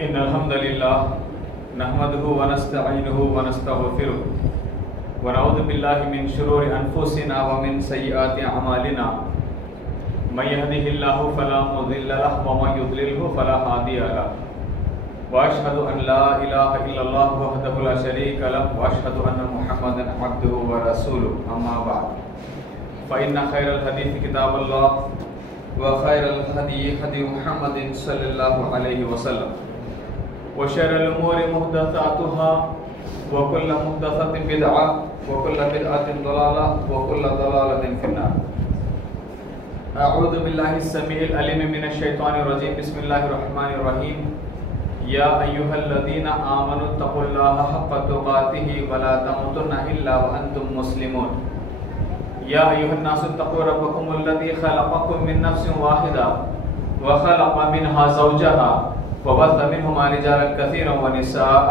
إن الحمد لله نحمده ونستعينه ونستغفره ونعوذ بالله من شرور أنفسنا ومن سيئات أعمالنا من يهده الله فلا مضل له ومن يضلله فلا هادي له وأشهد أن لا إله إلا الله وحده لا شريك له وأشهد أن محمدا عبده ورسوله أما بعد فإن خير الحديث كتاب الله وخير الهدي هدي محمد صلى الله عليه وسلم وشر الأمور محدثاتها وكل محدثة بدعة وكل بدعة ضلالة وكل ضلالة في النار. أعوذ بالله السميع العليم من الشيطان الرجيم. بسم الله الرحمن الرحيم. يا أيها الذين آمنوا اتقوا الله حق تقاته ولا تموتن إلا وأنتم مسلمون. يا أيها الناس اتقوا ربكم الذي خلقكم من نفس واحدة وخلق منها زوجها وبث منهما رجالا كثيرا ونساء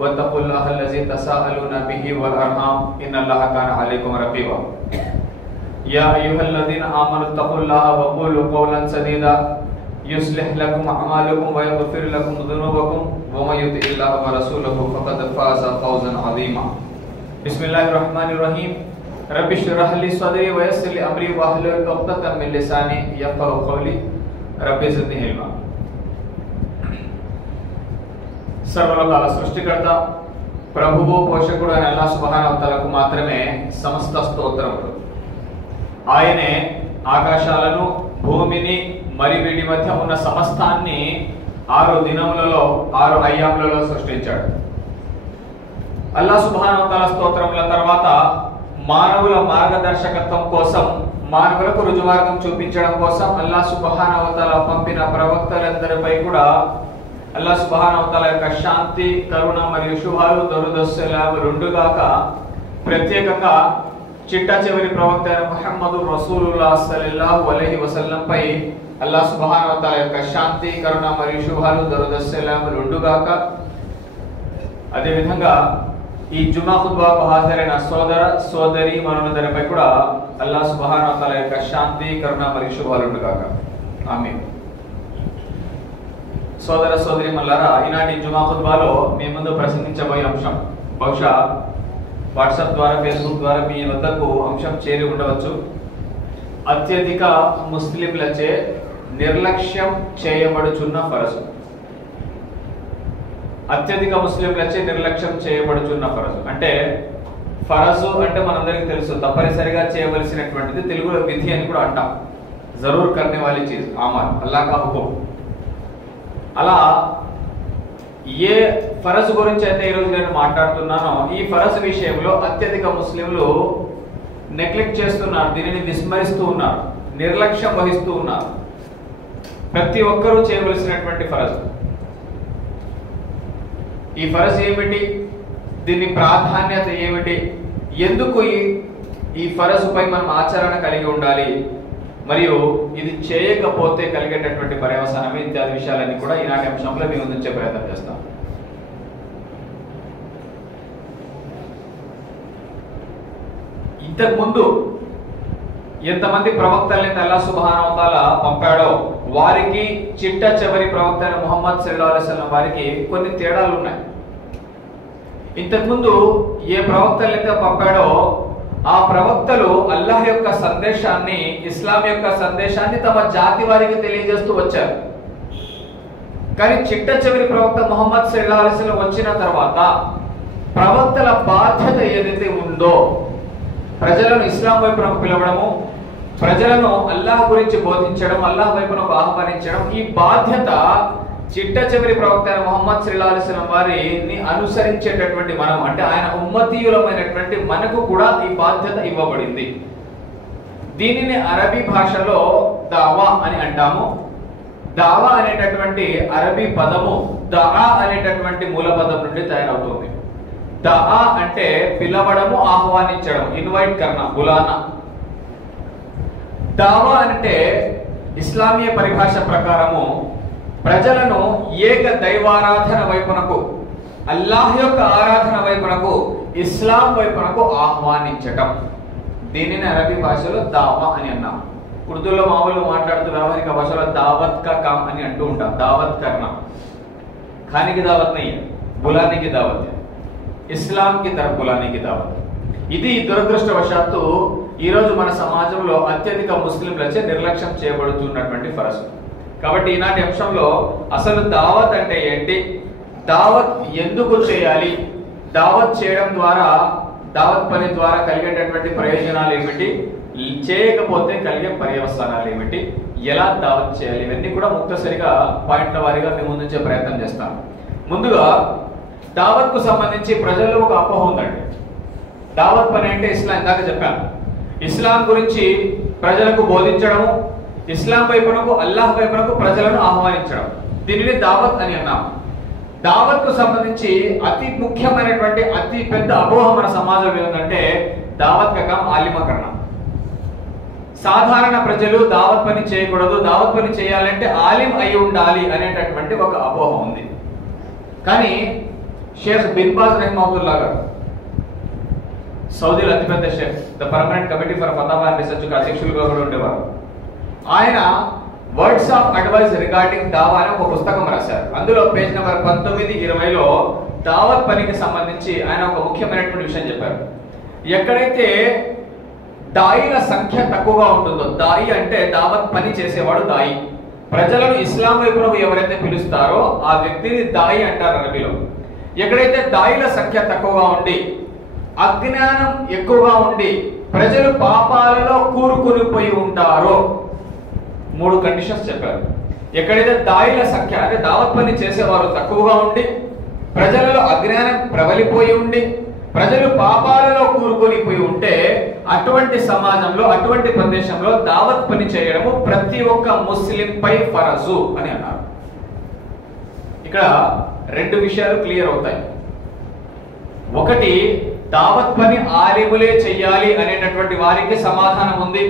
واتقوا الله الذي تساءلون به والأرحام إن الله كان عليكم رقيبا. يا أيها الذين آمنوا اتقوا الله وقولوا قولا سديدا يصلح لكم أعمالكم ويغفر لكم ذنوبكم ومن يطع الله ورسوله فقد فاز فوزا عظيما. بسم الله الرحمن الرحيم. رب اشرح لي صدري ويسر لي أمري واحلل عقدة من لساني يفقهوا قولي رب زدني علما. సర్వలోకాల సృష్టికర్త ప్రభువు పోషకుడు అయిన అల్లాహ్ సుబ్హానహు వ తఆలాకు మాత్రమే సమస్త స్తోత్రములు. ఆయనే ఆకాశాలను భూమిని మరి వీటి మధ్య ఉన్న సమస్తాన్ని 6 దినములలో 6 అయ్యాములలో సృష్టించాడు. అల్లాహ్ సుబ్హానహు వ తఆలా స్తోత్రముల తర్వాత మానవుల మార్గదర్శకత్వం కోసం, మానవులకు రుజుమార్గం చూపించడం కోసం అల్లాహ్ సుబ్హానహు వ తఆలా పంపిన ప్రవక్తలందరిపై కూడా అల్లాహ్ సుబ్హానహు వ తఆలా యొక్క శాంతి, కరుణ మరియు శుభాలు దరుదస్సలాము రెండుగాక ప్రత్యేకంగా చిట్ట చివరి ప్రవక్త ముహమ్మదు రసూలుల్లాహ్ సల్లల్లాహు అలైహి వసల్లం పై అల్లాహ్ సుబ్హానహు వ తఆలా యొక్క శాంతి, కరుణ మరియు శుభాలు దరుదస్సలాము రెండుగాక. అదే విధంగా ఈ జుమా ఖుత్బాకు హాజరైన సోదర సోదరి మనులందరిపై కూడా అల్లాహ్ సుబ్హానహు వ తఆలా యొక్క శాంతి, కరుణ మరియు శుభాలు రెండుగాక. ఆమీన్. సోదర సోదరి మల్లారా, ఈనాటి జుమా ఖుత్బాలో మీ ముందు ప్రసంగించబోయే అంశం బహుశా వాట్సాప్ ద్వారా, ఫేస్బుక్ ద్వారా మీ వద్దకు అంశం చేరి ఉండవచ్చు. అత్యధిక ముస్లింలచే నిర్లక్ష్యం చేయబడుచున్న ఫరజు. అత్యధిక ముస్లింలచే నిర్లక్ష్యం చేయబడుచున్న ఫరజు అంటే, ఫరజు అంటే మనందరికీ తెలుసు, తప్పనిసరిగా చేయవలసినటువంటిది. తెలుగులో విధి అని కూడా అంటాం. జరూర్ కర్నే వాలీ చీజ్, అమల్, అల్లాహ్ కా హుకుం. అలా ఏ ఫరజ్ గురించి అయితే ఈరోజు నేను మాట్లాడుతున్నానో, ఈ ఫరజ్ విషయంలో అత్యధిక ముస్లింలు నెగ్లెక్ట్ చేస్తున్నారు, దీనిని విస్మరిస్తూ ఉన్నారు, నిర్లక్ష్యం వహిస్తూ ఉన్నారు. ప్రతి ఒక్కరూ చేయవలసినటువంటి ఫరజ్. ఈ ఫరజ్ ఏమిటి, దీని ప్రాధాన్యత ఏమిటి, ఎందుకు ఈ ఫరజ్ పై మనం ఆచరణ కలిగి ఉండాలి, మరియు ఇది చేయకపోతే కలిగేటటువంటి పర్యవసానం ఇత్యాది విషయాలన్నీ కూడా ఈనాటి అంశంలో మేము ముందుంచే ప్రయత్నం చేస్తాం. ఇంతకు ముందు ఎంతమంది ప్రవక్తల్ని అల్లాహ్ సుబ్హానహు వ తఆలా పంపాడో వారికి చిట్ట చివరి ప్రవక్త అయిన ముహమ్మద్ సల్లల్లాహు అలైహి వసల్లం వారికి కొన్ని తేడాలు ఉన్నాయి. ఇంతకు ముందు ఏ ప్రవక్తలైతే పంపాడో ఆ ప్రవక్తలు అల్లాహ్ యొక్క సందేశాన్ని, ఇస్లాం యొక్క సందేశాన్ని తమ జాతి వారికి తెలియజేస్తూ వచ్చారు. కానీ చిట్ట చివరి ప్రవక్త ముహమ్మద్ సల్లల్లాహు అలైహి వసల్లం వచ్చిన తర్వాత ప్రవక్తల బాధ్యత ఏదైతే ఉందో, ప్రజలను ఇస్లాం వైపునకు పిలవడము, ప్రజలను అల్లాహ్ గురించి బోధించడం, అల్లాహ్ వైపునకు ఆహ్వానించడం, ఈ బాధ్యత చిట్ట చివరి ప్రవక్త ముహమ్మద్ సల్లల్లాహు అలైహి వసల్లం వారిని అనుసరించేటటువంటి మనం, అంటే ఆయన ఉమ్మతీయులమైనటువంటి మనకు కూడా ఈ బాధ్యత ఇవ్వబడింది. దీనిని అరబీ భాషలో దావా అని అంటాము. దావా అనేటటువంటి అరబీ పదము దా అనేటటువంటి మూల పదం నుండి తయారవుతుంది. దా అంటే పిలవడము, ఆహ్వానించడం, ఇన్వైట్ కర్నా, బులానా. దావా అంటే ఇస్లామీయ పరిభాష ప్రకారము ప్రజలను ఏక దైవారాధన వైపునకు, అల్లాహ్ యొక్క ఆరాధన వైపునకు, ఇస్లాం వైపునకు ఆహ్వానించటం. దీనిని అరబీ భాషలో దావా అని అన్నాం. ఉర్దూలో మామూలుగా మాట్లాడుతూ వ్యవహారిక భాషలో దావత్ కా కామ్ అని అంటూ ఉంటాం, దావత్ కర్నా. खाने की दावत नहीं है, बुलाने की दावत है, ఇస్లాం की तरफ बुलाने की दावत. ఇది దురదృష్టవశాత్తు ఈ రోజు మన సమాజంలో అత్యధిక ముస్లింలచే నిర్లక్ష్యం చేయబడుతున్నటువంటి ఫరసు. కాబట్టి ఈనాటి అంశంలో అసలు దావత్ అంటే ఏంటి, దావత్ ఎందుకు చేయాలి, దావత్ చేయడం ద్వారా దావత్ పని ద్వారా కలిగేటటువంటి ప్రయోజనాలు ఏమిటి, చేయకపోతే కలిగే పర్యవసానాలు ఏమిటి, ఎలా దావత్ చేయాలి, ఇవన్నీ కూడా ముక్తసరిగా పాయింట్ల వారీగా మేము ముందుంచే ప్రయత్నం చేస్తాం. ముందుగా దావత్ కు సంబంధించి ప్రజల్లో ఒక అపోహ ఉందండి. దావత్ పని అంటే ఇస్లాం, ఇందాక చెప్పాను, ఇస్లాం గురించి ప్రజలకు బోధించడము, ఇస్లాం వైపునకు అల్లాహ్ వైపునకు ప్రజలను ఆహ్వానించడం, దీనిని దావత్ అని అన్నాం. దావత్ కు సంబంధించి అతి ముఖ్యమైనటువంటి అతి పెద్ద అపోహ మన సమాజంలో ఏంటంటే దావత్ కా కామ్ ఆలిమా కర్నా. సాధారణ ప్రజలు దావత్ పని చేయకూడదు, దావత్ పని చేయాలంటే ఆలిం అయి ఉండాలి అనేటటువంటి ఒక అపోహ ఉంది. కానీ షేఖ్ బిన్ బాజ్ రహిమహుల్లాహ్ గారు, సౌదీలో అతిపెద్ద షేఖ్, ద పర్మనెంట్ కమిటీ ఫర్ ఫతావా అండ్ రీసెర్చ్ అధ్యక్షులుగా కూడా ఉండేవారు. ఆయన వర్డ్స్ ఆఫ్ అడ్వైస్ రిగార్డింగ్ దావా అనే ఒక పుస్తకం రాశారు. అందులో పేజ్ నెంబర్ 19-20లో దావత్ పనికి సంబంధించి ఆయన ఒక ముఖ్యమైనటువంటి విషయం చెప్పారు. ఎక్కడైతే దాయిల సంఖ్య తక్కువగా ఉంటుందో, దాయి అంటే దావత్ పని చేసేవాడు దాయి, ప్రజలను ఇస్లాం వైపునకు ఎవరైతే పిలుస్తారో ఆ వ్యక్తిని దాయి అంటారు అరబీలో. ఎక్కడైతే దాయిల సంఖ్య తక్కువగా ఉండి అజ్ఞానం ఎక్కువగా ఉండి ప్రజలు పాపాలలో కూరుకునిపోయి ఉంటారో, 3 కండిషన్స్ చెప్పారు. ఎక్కడైతే దాయిల సంఖ్య అంటే దావత్ పని చేసేవారు తక్కువగా ఉండి ప్రజలలో అజ్ఞానం ప్రబలిపోయి ఉండి ప్రజలు పాపాలలో కూరుకొనిపోయి ఉంటే అటువంటి సమాజంలో అటువంటి ప్రదేశంలో దావత్ పని చేయడము ప్రతి ఒక్క ముస్లిం పై ఫరజు అని అన్నారు. ఇక్కడ 2 విషయాలు క్లియర్ అవుతాయి. ఒకటి, దావత్ పని ఆలిములే చెయ్యాలి అనేటటువంటి వారికి సమాధానం ఉంది.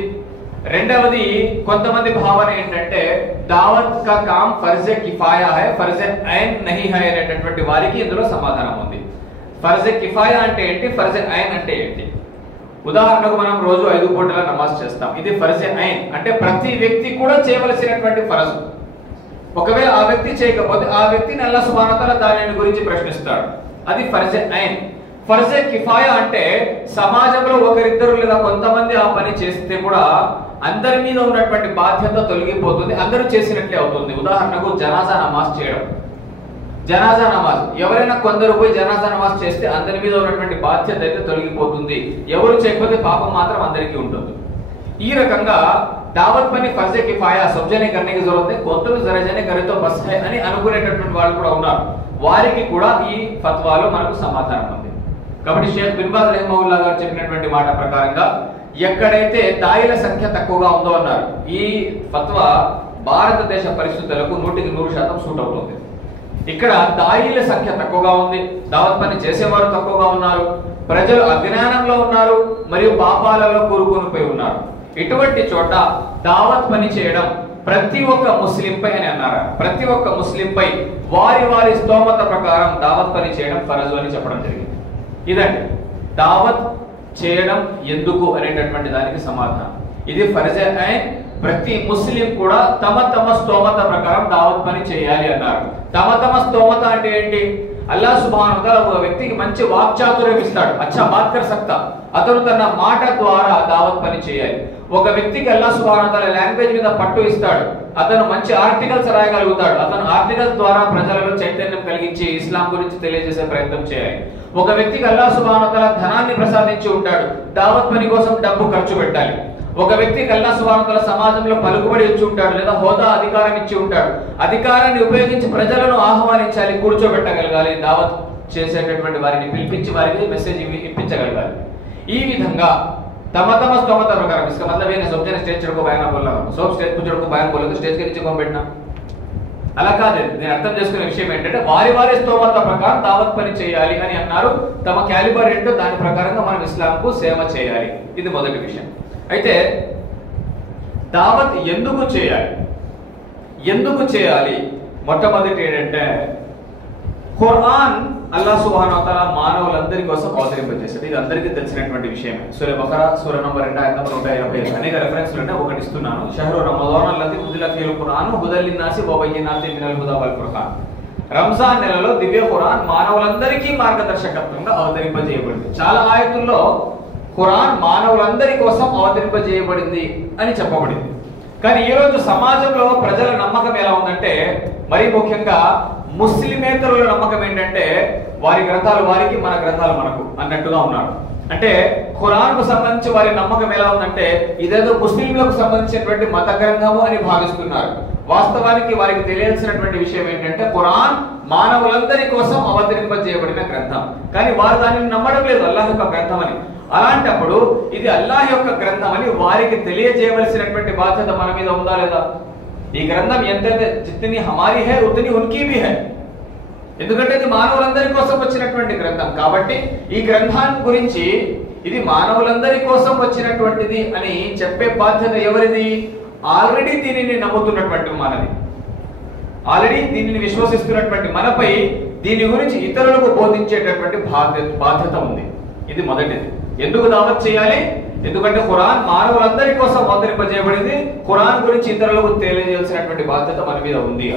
రెండవది, కొంతమంది భావన ఏంటంటే దావత్ కా కామ్ ఫర్జే కిఫాయా హై, ఫర్జే ఐన్ నహీ హై అనేటటువంటి వారికి ఇందులో సమాధానం ఉంది. ఫర్జే కిఫాయా అంటే ఏంటి, ఫర్జే ఐన్ అంటే ఏంటి? ఉదాహరణకు మనం రోజు 5 పూటల నమాజ్ చేస్తాం, ఇది ఫర్జే ఐన్ అంటే ప్రతి వ్యక్తి కూడా చేయవలసినటువంటి ఫరజు. ఒకవేళ ఆ వ్యక్తి చేయకపోతే ఆ వ్యక్తిని అల్లాహ్ సుబ్హానహు వ తఆలా దాని గురించి ప్రశ్నిస్తాడు, అది ఫర్జే ఐన్. ఫర్జే కిఫాయా అంటే సమాజంలో ఒకరిద్దరు లేదా కొంతమంది ఆ పని చేస్తే కూడా అందరి మీద ఉన్నటువంటి బాధ్యత తొలగిపోతుంది, అందరూ చేసినట్లే అవుతుంది. ఉదాహరణకు జనాజా నమాజ్ చేయడం, జనాజా నమాజ్ ఎవరైనా కొందరు పోయి జనాజా నమాజ్ చేస్తే అందరి మీద ఉన్నటువంటి బాధ్యత అయితే తొలగిపోతుంది, ఎవరు చేయకపోతే పాపం మాత్రం అందరికీ ఉంటుంది. ఈ రకంగా దావత్ పని ఫర్జే కిఫాయా సబ్జనే కర్నేకి జరూరత్ హై, కొంతరు జరజనే కరే తో బస్ హై అని అనుకునేటటువంటి వాళ్ళు కూడా ఉన్నారు. వారికి కూడా ఈ ఫత్వాలో మనకు సమాధానం ఉంది. కాబట్టి షేఖ్ బిన్ బాజ్ రహిమహుల్లాహ్ గారు చెప్పినటువంటి మాట ప్రకారంగా ఎక్కడైతే దాయిల సంఖ్య తక్కువగా ఉందో అన్నారు, ఈ ఫత్వా భారతదేశ పరిస్థితులకు 100% సూట్ అవుతుంది. ఇక్కడ దాయిల సంఖ్య తక్కువగా ఉంది, దావత్ పని చేసేవారు తక్కువగా ఉన్నారు, ప్రజలు అజ్ఞానంలో ఉన్నారు మరియు పాపాలలో కూరుకునిపోయి ఉన్నారు. ఇటువంటి చోట దావత్ పని చేయడం ప్రతి ఒక్క ముస్లింపై అని అన్నారు. ప్రతి ఒక్క ముస్లింపై వారి వారి స్తోమత ప్రకారం దావత్ పని చేయడం ఫరజు అని చెప్పడం జరిగింది. ఇదండి దావత్ చేయడం ఎందుకు అనేటటువంటి దానికి సమాధానం. ఇది ఫర్జే ఐన్, ప్రతి ముస్లిం కూడా తమ తమ స్తోమత ప్రకారం దావత్ పని చేయాలి అన్నారు. తమ తమ స్తోమత అంటే ఏంటి? అల్లాహ్ సుబ్హానహు వ తఆలా ఒక వ్యక్తికి మంచి వాక్చాతుర్యం ఇస్తాడు, అచ్చా బాత్ కర్ సక్తా, అతను తన మాట ద్వారా దావత్ పని చేయాలి. ఒక వ్యక్తికి అల్లాహ్ సుబ్హానహు వ తఆలా లాంగ్వేజ్ మీద పట్టు ఇస్తాడు, అతను మంచి ఆర్టికల్స్ రాయగలుగుతాడు, అతను ఆర్టికల్స్ ద్వారా ప్రజలలో చైతన్యం కలిగించి ఇస్లాం గురించి తెలియజేసే ప్రయత్నం చేయాలి. ఒక వ్యక్తికి అల్లాహ్ సుబ్హానహు వ తఆలా ధనాన్ని ప్రసాదించి ఉంటాడు, దావత్ పని కోసం డబ్బు ఖర్చు పెట్టాలి. ఒక వ్యక్తికి అల్లాహ్ సుబ్హానహు వ తఆలా సమాజంలో పలుకుబడి ఇచ్చి ఉంటాడు లేదా హోదా అధికారం ఇచ్చి ఉంటాడు, అధికారాన్ని ఉపయోగించి ప్రజలను ఆహ్వానించాలి, కూర్చోబెట్టగలగాలి, దావత్ చేసేటటువంటి వారిని పిలిపించి వారికి మెసేజ్ ఇప్పించగలగాలి. ఈ విధంగా तम तम स्तोमता प्रकार इसका मतलब ये नहीं सबजने स्टेज चढ़को बयान बोलना सब स्टेज पे चढ़को बयान बोले तो स्टेज के नीचे कौन बैठना అలా కాదు. నేను అర్థం చేసుకునే విషయం ఏంటంటే వారి వారి స్తోమత ప్రకారం దావత్ పని చేయాలి అని అన్నారు. తమ క్యాలిబర్ ఏంటో దాని ప్రకారంగా మనం ఇస్లాంకు సేవ చేయాలి. ఇది మొదటి విషయం. అయితే దావత్ ఎందుకు చేయాలి? మొట్టమొదటి ఏంటంటే ఖురాన్ అల్లాహ్ సుబ్హానహు వ తఆలా మానవులందరి కోసం అవతరింపజేశాడు. ఇది అందరికీ తెలిసినటువంటి విషయమే. సూరా బకరా సూరా నంబర్ 2 ఆయత నంబర్ 125 అనేక రెఫరెన్స్లు ఉన్నాయి. ఒకటి ఇస్తున్నాను. షహరు రమదాన్ అల్లది ఉన్జిల ఫీల్ ఖురాన్ హుదల్ లిన్నాసి వ బయ్యినాతిన్ మినల్ హుదా వల్ ఫుర్ఖాన్. రంజాన్ నెలలో దివ్య ఖురాన్ మానవులందరికీ మార్గదర్శకత్వంగా అవతరింపజేయబడింది. చాలా ఆయతుల్లో ఖురాన్ మానవులందరి కోసం అవతరింపజేయబడింది అని చెప్పబడింది. కానీ ఈ రోజు సమాజంలో ప్రజల నమ్మకం ఎలా ఉందంటే, మరీ ముఖ్యంగా ముస్లిమేతరుల నమ్మకం ఏంటంటే వారి గ్రంథాలు వారికి, మన గ్రంథాలు మనకు అన్నట్టుగా ఉన్నారు. అంటే ఖురాన్ కు సంబంధించి వారి నమ్మకం ఎలా ఉందంటే ఇదేదో ముస్లింలకు సంబంధించినటువంటి మత గ్రంథము అని భావిస్తున్నారు. వాస్తవానికి వారికి తెలియాల్సినటువంటి విషయం ఏంటంటే ఖురాన్ మానవులందరి కోసం అవతరింపజేయబడిన గ్రంథం. కానీ వారు దానిని నమ్మడం లేదు అల్లాహ్ యొక్క గ్రంథం అని. అలాంటప్పుడు ఇది అల్లాహ్ యొక్క గ్రంథం అని వారికి తెలియజేయవలసినటువంటి బాధ్యత మన మీద ఉందా లేదా? ఈ గ్రంథం ఎంతైతే జిత్ని హమారీ హై ఉతని ఉన్కీ భీ హై. ఎందుకంటే ఇది మానవులందరి కోసం వచ్చినటువంటి గ్రంథం కాబట్టి ఈ గ్రంథాన్ని గురించి ఇది మానవులందరి కోసం వచ్చినటువంటిది అని చెప్పే బాధ్యత ఎవరిది? ఆల్రెడీ దీనిని నమ్ముతున్నటువంటి మనది, ఆల్రెడీ దీనిని విశ్వసిస్తున్నటువంటి మనపై దీని గురించి ఇతరులకు బోధించేటటువంటి బాధ్యత ఉంది. ఇది మొదటిది. ఎందుకు దావత్ చేయాలి? ఎందుకంటే ఖురాన్ మానవులందరి కోసం అవతరింపజేయబడింది. ఖురాన్ గురించి ఇతరులకు తెలియజేయాల్సినటువంటి బాధ్యత మన మీద ఉంది.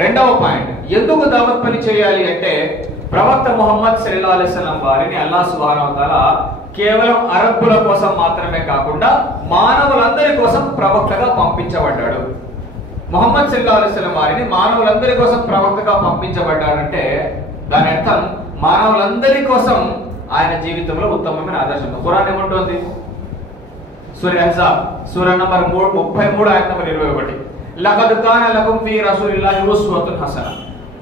రెండవ పాయింట్, ఎందుకు దావత్ పని చేయాలి అంటే ప్రవక్త ముహమ్మద్ సల్లల్లాహు అలైహి వసల్లం వారిని అల్లాహ్ సుబ్హానహు వ తఆలా కేవలం అరబ్బుల కోసం మాత్రమే కాకుండా మానవులందరి కోసం ప్రవక్తగా పంపించబడ్డాడు. ముహమ్మద్ సల్లల్లాహు అలైహి వసల్లం వారిని మానవులందరి కోసం ప్రవక్తగా పంపించబడ్డాడంటే దాని అర్థం మానవులందరి కోసం ఆయన జీవితంలో ఉత్తమమైన ఆదర్శం. ఖురాన్ ఏమంటోంది? సూరా అహ్జాబ్ సూరా నంబర్ 33 ఆయత్ నంబర్ 21, లఖద్ కాన లకుం ఫీ రసూలిల్లాహి ఉస్వతున్ హసన.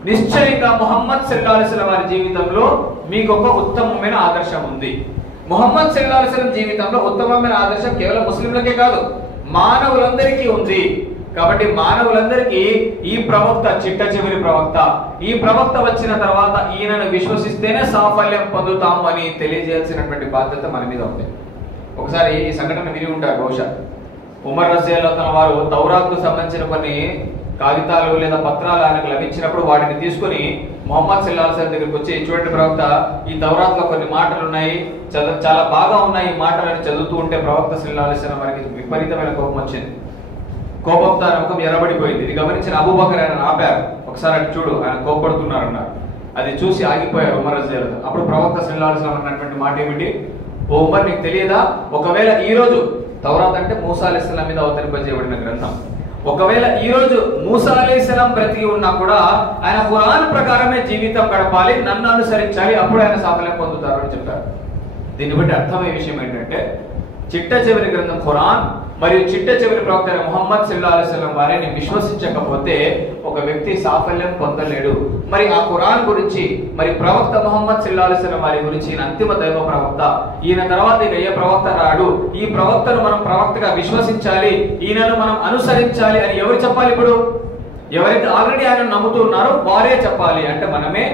నిశ్చయంగా ముహమ్మద్ సల్లల్లాహు అలైహి వసల్లం వారి జీవితంలో మీకు ఒక ఉత్తమమైన ఆదర్శం ఉంది. ముహమ్మద్ సల్లల్లాహు అలైహి వసల్లం జీవితంలో ఉత్తమమైన ఆదర్శం కేవలం ముస్లింలకే కాదు, మానవులందరికీ ఉంది. కాబట్టి మానవులందరికీ ఈ ప్రవక్త చిట్ట చివరి ప్రవక్త, ఈ ప్రవక్త వచ్చిన తర్వాత ఈయనను విశ్వసిస్తేనే సాఫల్యం పొందుతాము అని తెలియజేయాల్సినటువంటి బాధ్యత మన మీద ఉంది. ఒకసారి ఈ సంఘటన విని ఉంటారు బహుశా. ఉమర్ రజియల్లాహు అన్హు వారు తౌరాత్కు సంబంధించిన కొన్ని కాగితాలు లేదా పత్రాలు ఆయనకు లభించినప్పుడు వాటిని తీసుకుని ముహమ్మద్ సల్లల్లాహు అలైహి వసల్లం దగ్గరికి వచ్చి, చూడండి ప్రవక్త, ఈ తౌరాత్లో కొన్ని మాటలు ఉన్నాయి, చాలా బాగా ఉన్నాయి, ఈ మాటలను చదువుతూ ఉంటే ప్రవక్త సల్లల్లాహు అలైహి వసల్లం వారికి విపరీతమైన కోపం వచ్చింది. కోపంతో ఆయన ముఖం ఎర్రబడిపోయింది. ఇది గమనించిన అబూబకర్ ఆయన ఆపారు. ఒకసారి అటు చూడు, ఆయన కోపడుతున్నారన్నారు. అది చూసి ఆగిపోయారు ఉమర్ రజియల్లాహు అన్హు. అప్పుడు ప్రవక్త సల్లల్లాహు అలైహి వసల్లం అన్నటువంటి మాట ఏమిటి? ఓ ఉమర్, నీకు తెలియదా, ఒకవేళ ఈ రోజు తౌరాత్ అంటే మూసా అలైహిస్సలాం మీద అవతరింపజేయబడిన గ్రంథం, ఒకవేళ ఈ రోజు మూసా అలైహిస్సలాం బ్రతికి ఉన్నా కూడా ఆయన ఖురాన్ ప్రకారమే జీవితం గడపాలి, నన్ను అనుసరించాలి, అప్పుడు ఆయన సాఫల్యం పొందుతారు అని చెప్పారు. దీన్ని బట్టి అర్థమయ్యే విషయం ఏంటంటే చిట్ట చివరి గ్రంథం ఖురాన్ మరియు చిట్ట చివరి ప్రవక్త ముహమ్మద్ సల్లల్లాహు అలైహి వసల్లం వారిని విశ్వసించకపోతే ఒక వ్యక్తి సాఫల్యం పొందలేడు. మరి ఆ ఖురాన్ గురించి, మరి ప్రవక్త ముహమ్మద్ సల్లల్లాహు అలైహి వసల్లం వారి గురించి ఈయన అంతిమ దైవ ప్రవక్త, ఈయన తర్వాత ఇక ఏ ప్రవక్త రాడు, ఈ ప్రవక్తను మనం ప్రవక్తగా విశ్వసించాలి, ఈయనను మనం అనుసరించాలి అని ఎవరు చెప్పాలి? ఇప్పుడు ఎవరైతే ఆల్రెడీ ఆయన నమ్ముతూ ఉన్నారో వారే చెప్పాలి, అంటే మనమే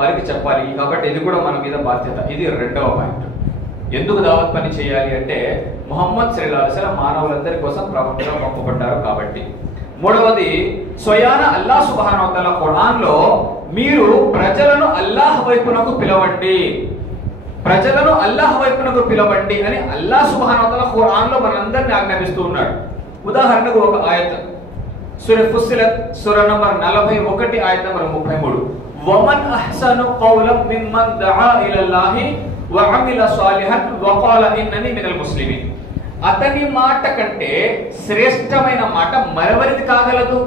వారికి చెప్పాలి. కాబట్టి ఇది కూడా మన మీద బాధ్యత. ఇది రెండవ పాయింట్. ఎందుకు దావత్ పని చేయాలి అంటే ముహమ్మద్ సల్లల్లాహు అలైహి వసల్లం మానవులందరి కోసం ప్రవక్తగా పంపబడ్డారు కాబట్టి. మూడవది, స్వయాన అల్లాహ్ సుబ్హానహు వ తఆలా ఖురాన్ లో మీరు ప్రజలను అల్లాహ్ వైపునకు పిలవండి, ప్రజలను అల్లాహ్ వైపునకు పిలవండి అని అల్లాహ్ సుబ్హానహు వ తఆలా ఖురాన్ లో మనందరిని ఆజ్ఞాపిస్తూ ఉన్నాడు. ఉదాహరణకు ఒక ఆయత్ సూరా ఫుస్సిలత్ సూరా నంబర్ 41 ఆయత్ నంబర్ 33, వమన్ అహ్సను ఖౌలం మిమ్మన్ దఆ ఇలల్లాహి వఅమిల సాలిహన్ వఖాల ఇన్నని మినల్ ముస్లిమీన్. అతని మాట కంటే శ్రేష్టమైన మాట మరెవరిది కాగలదు?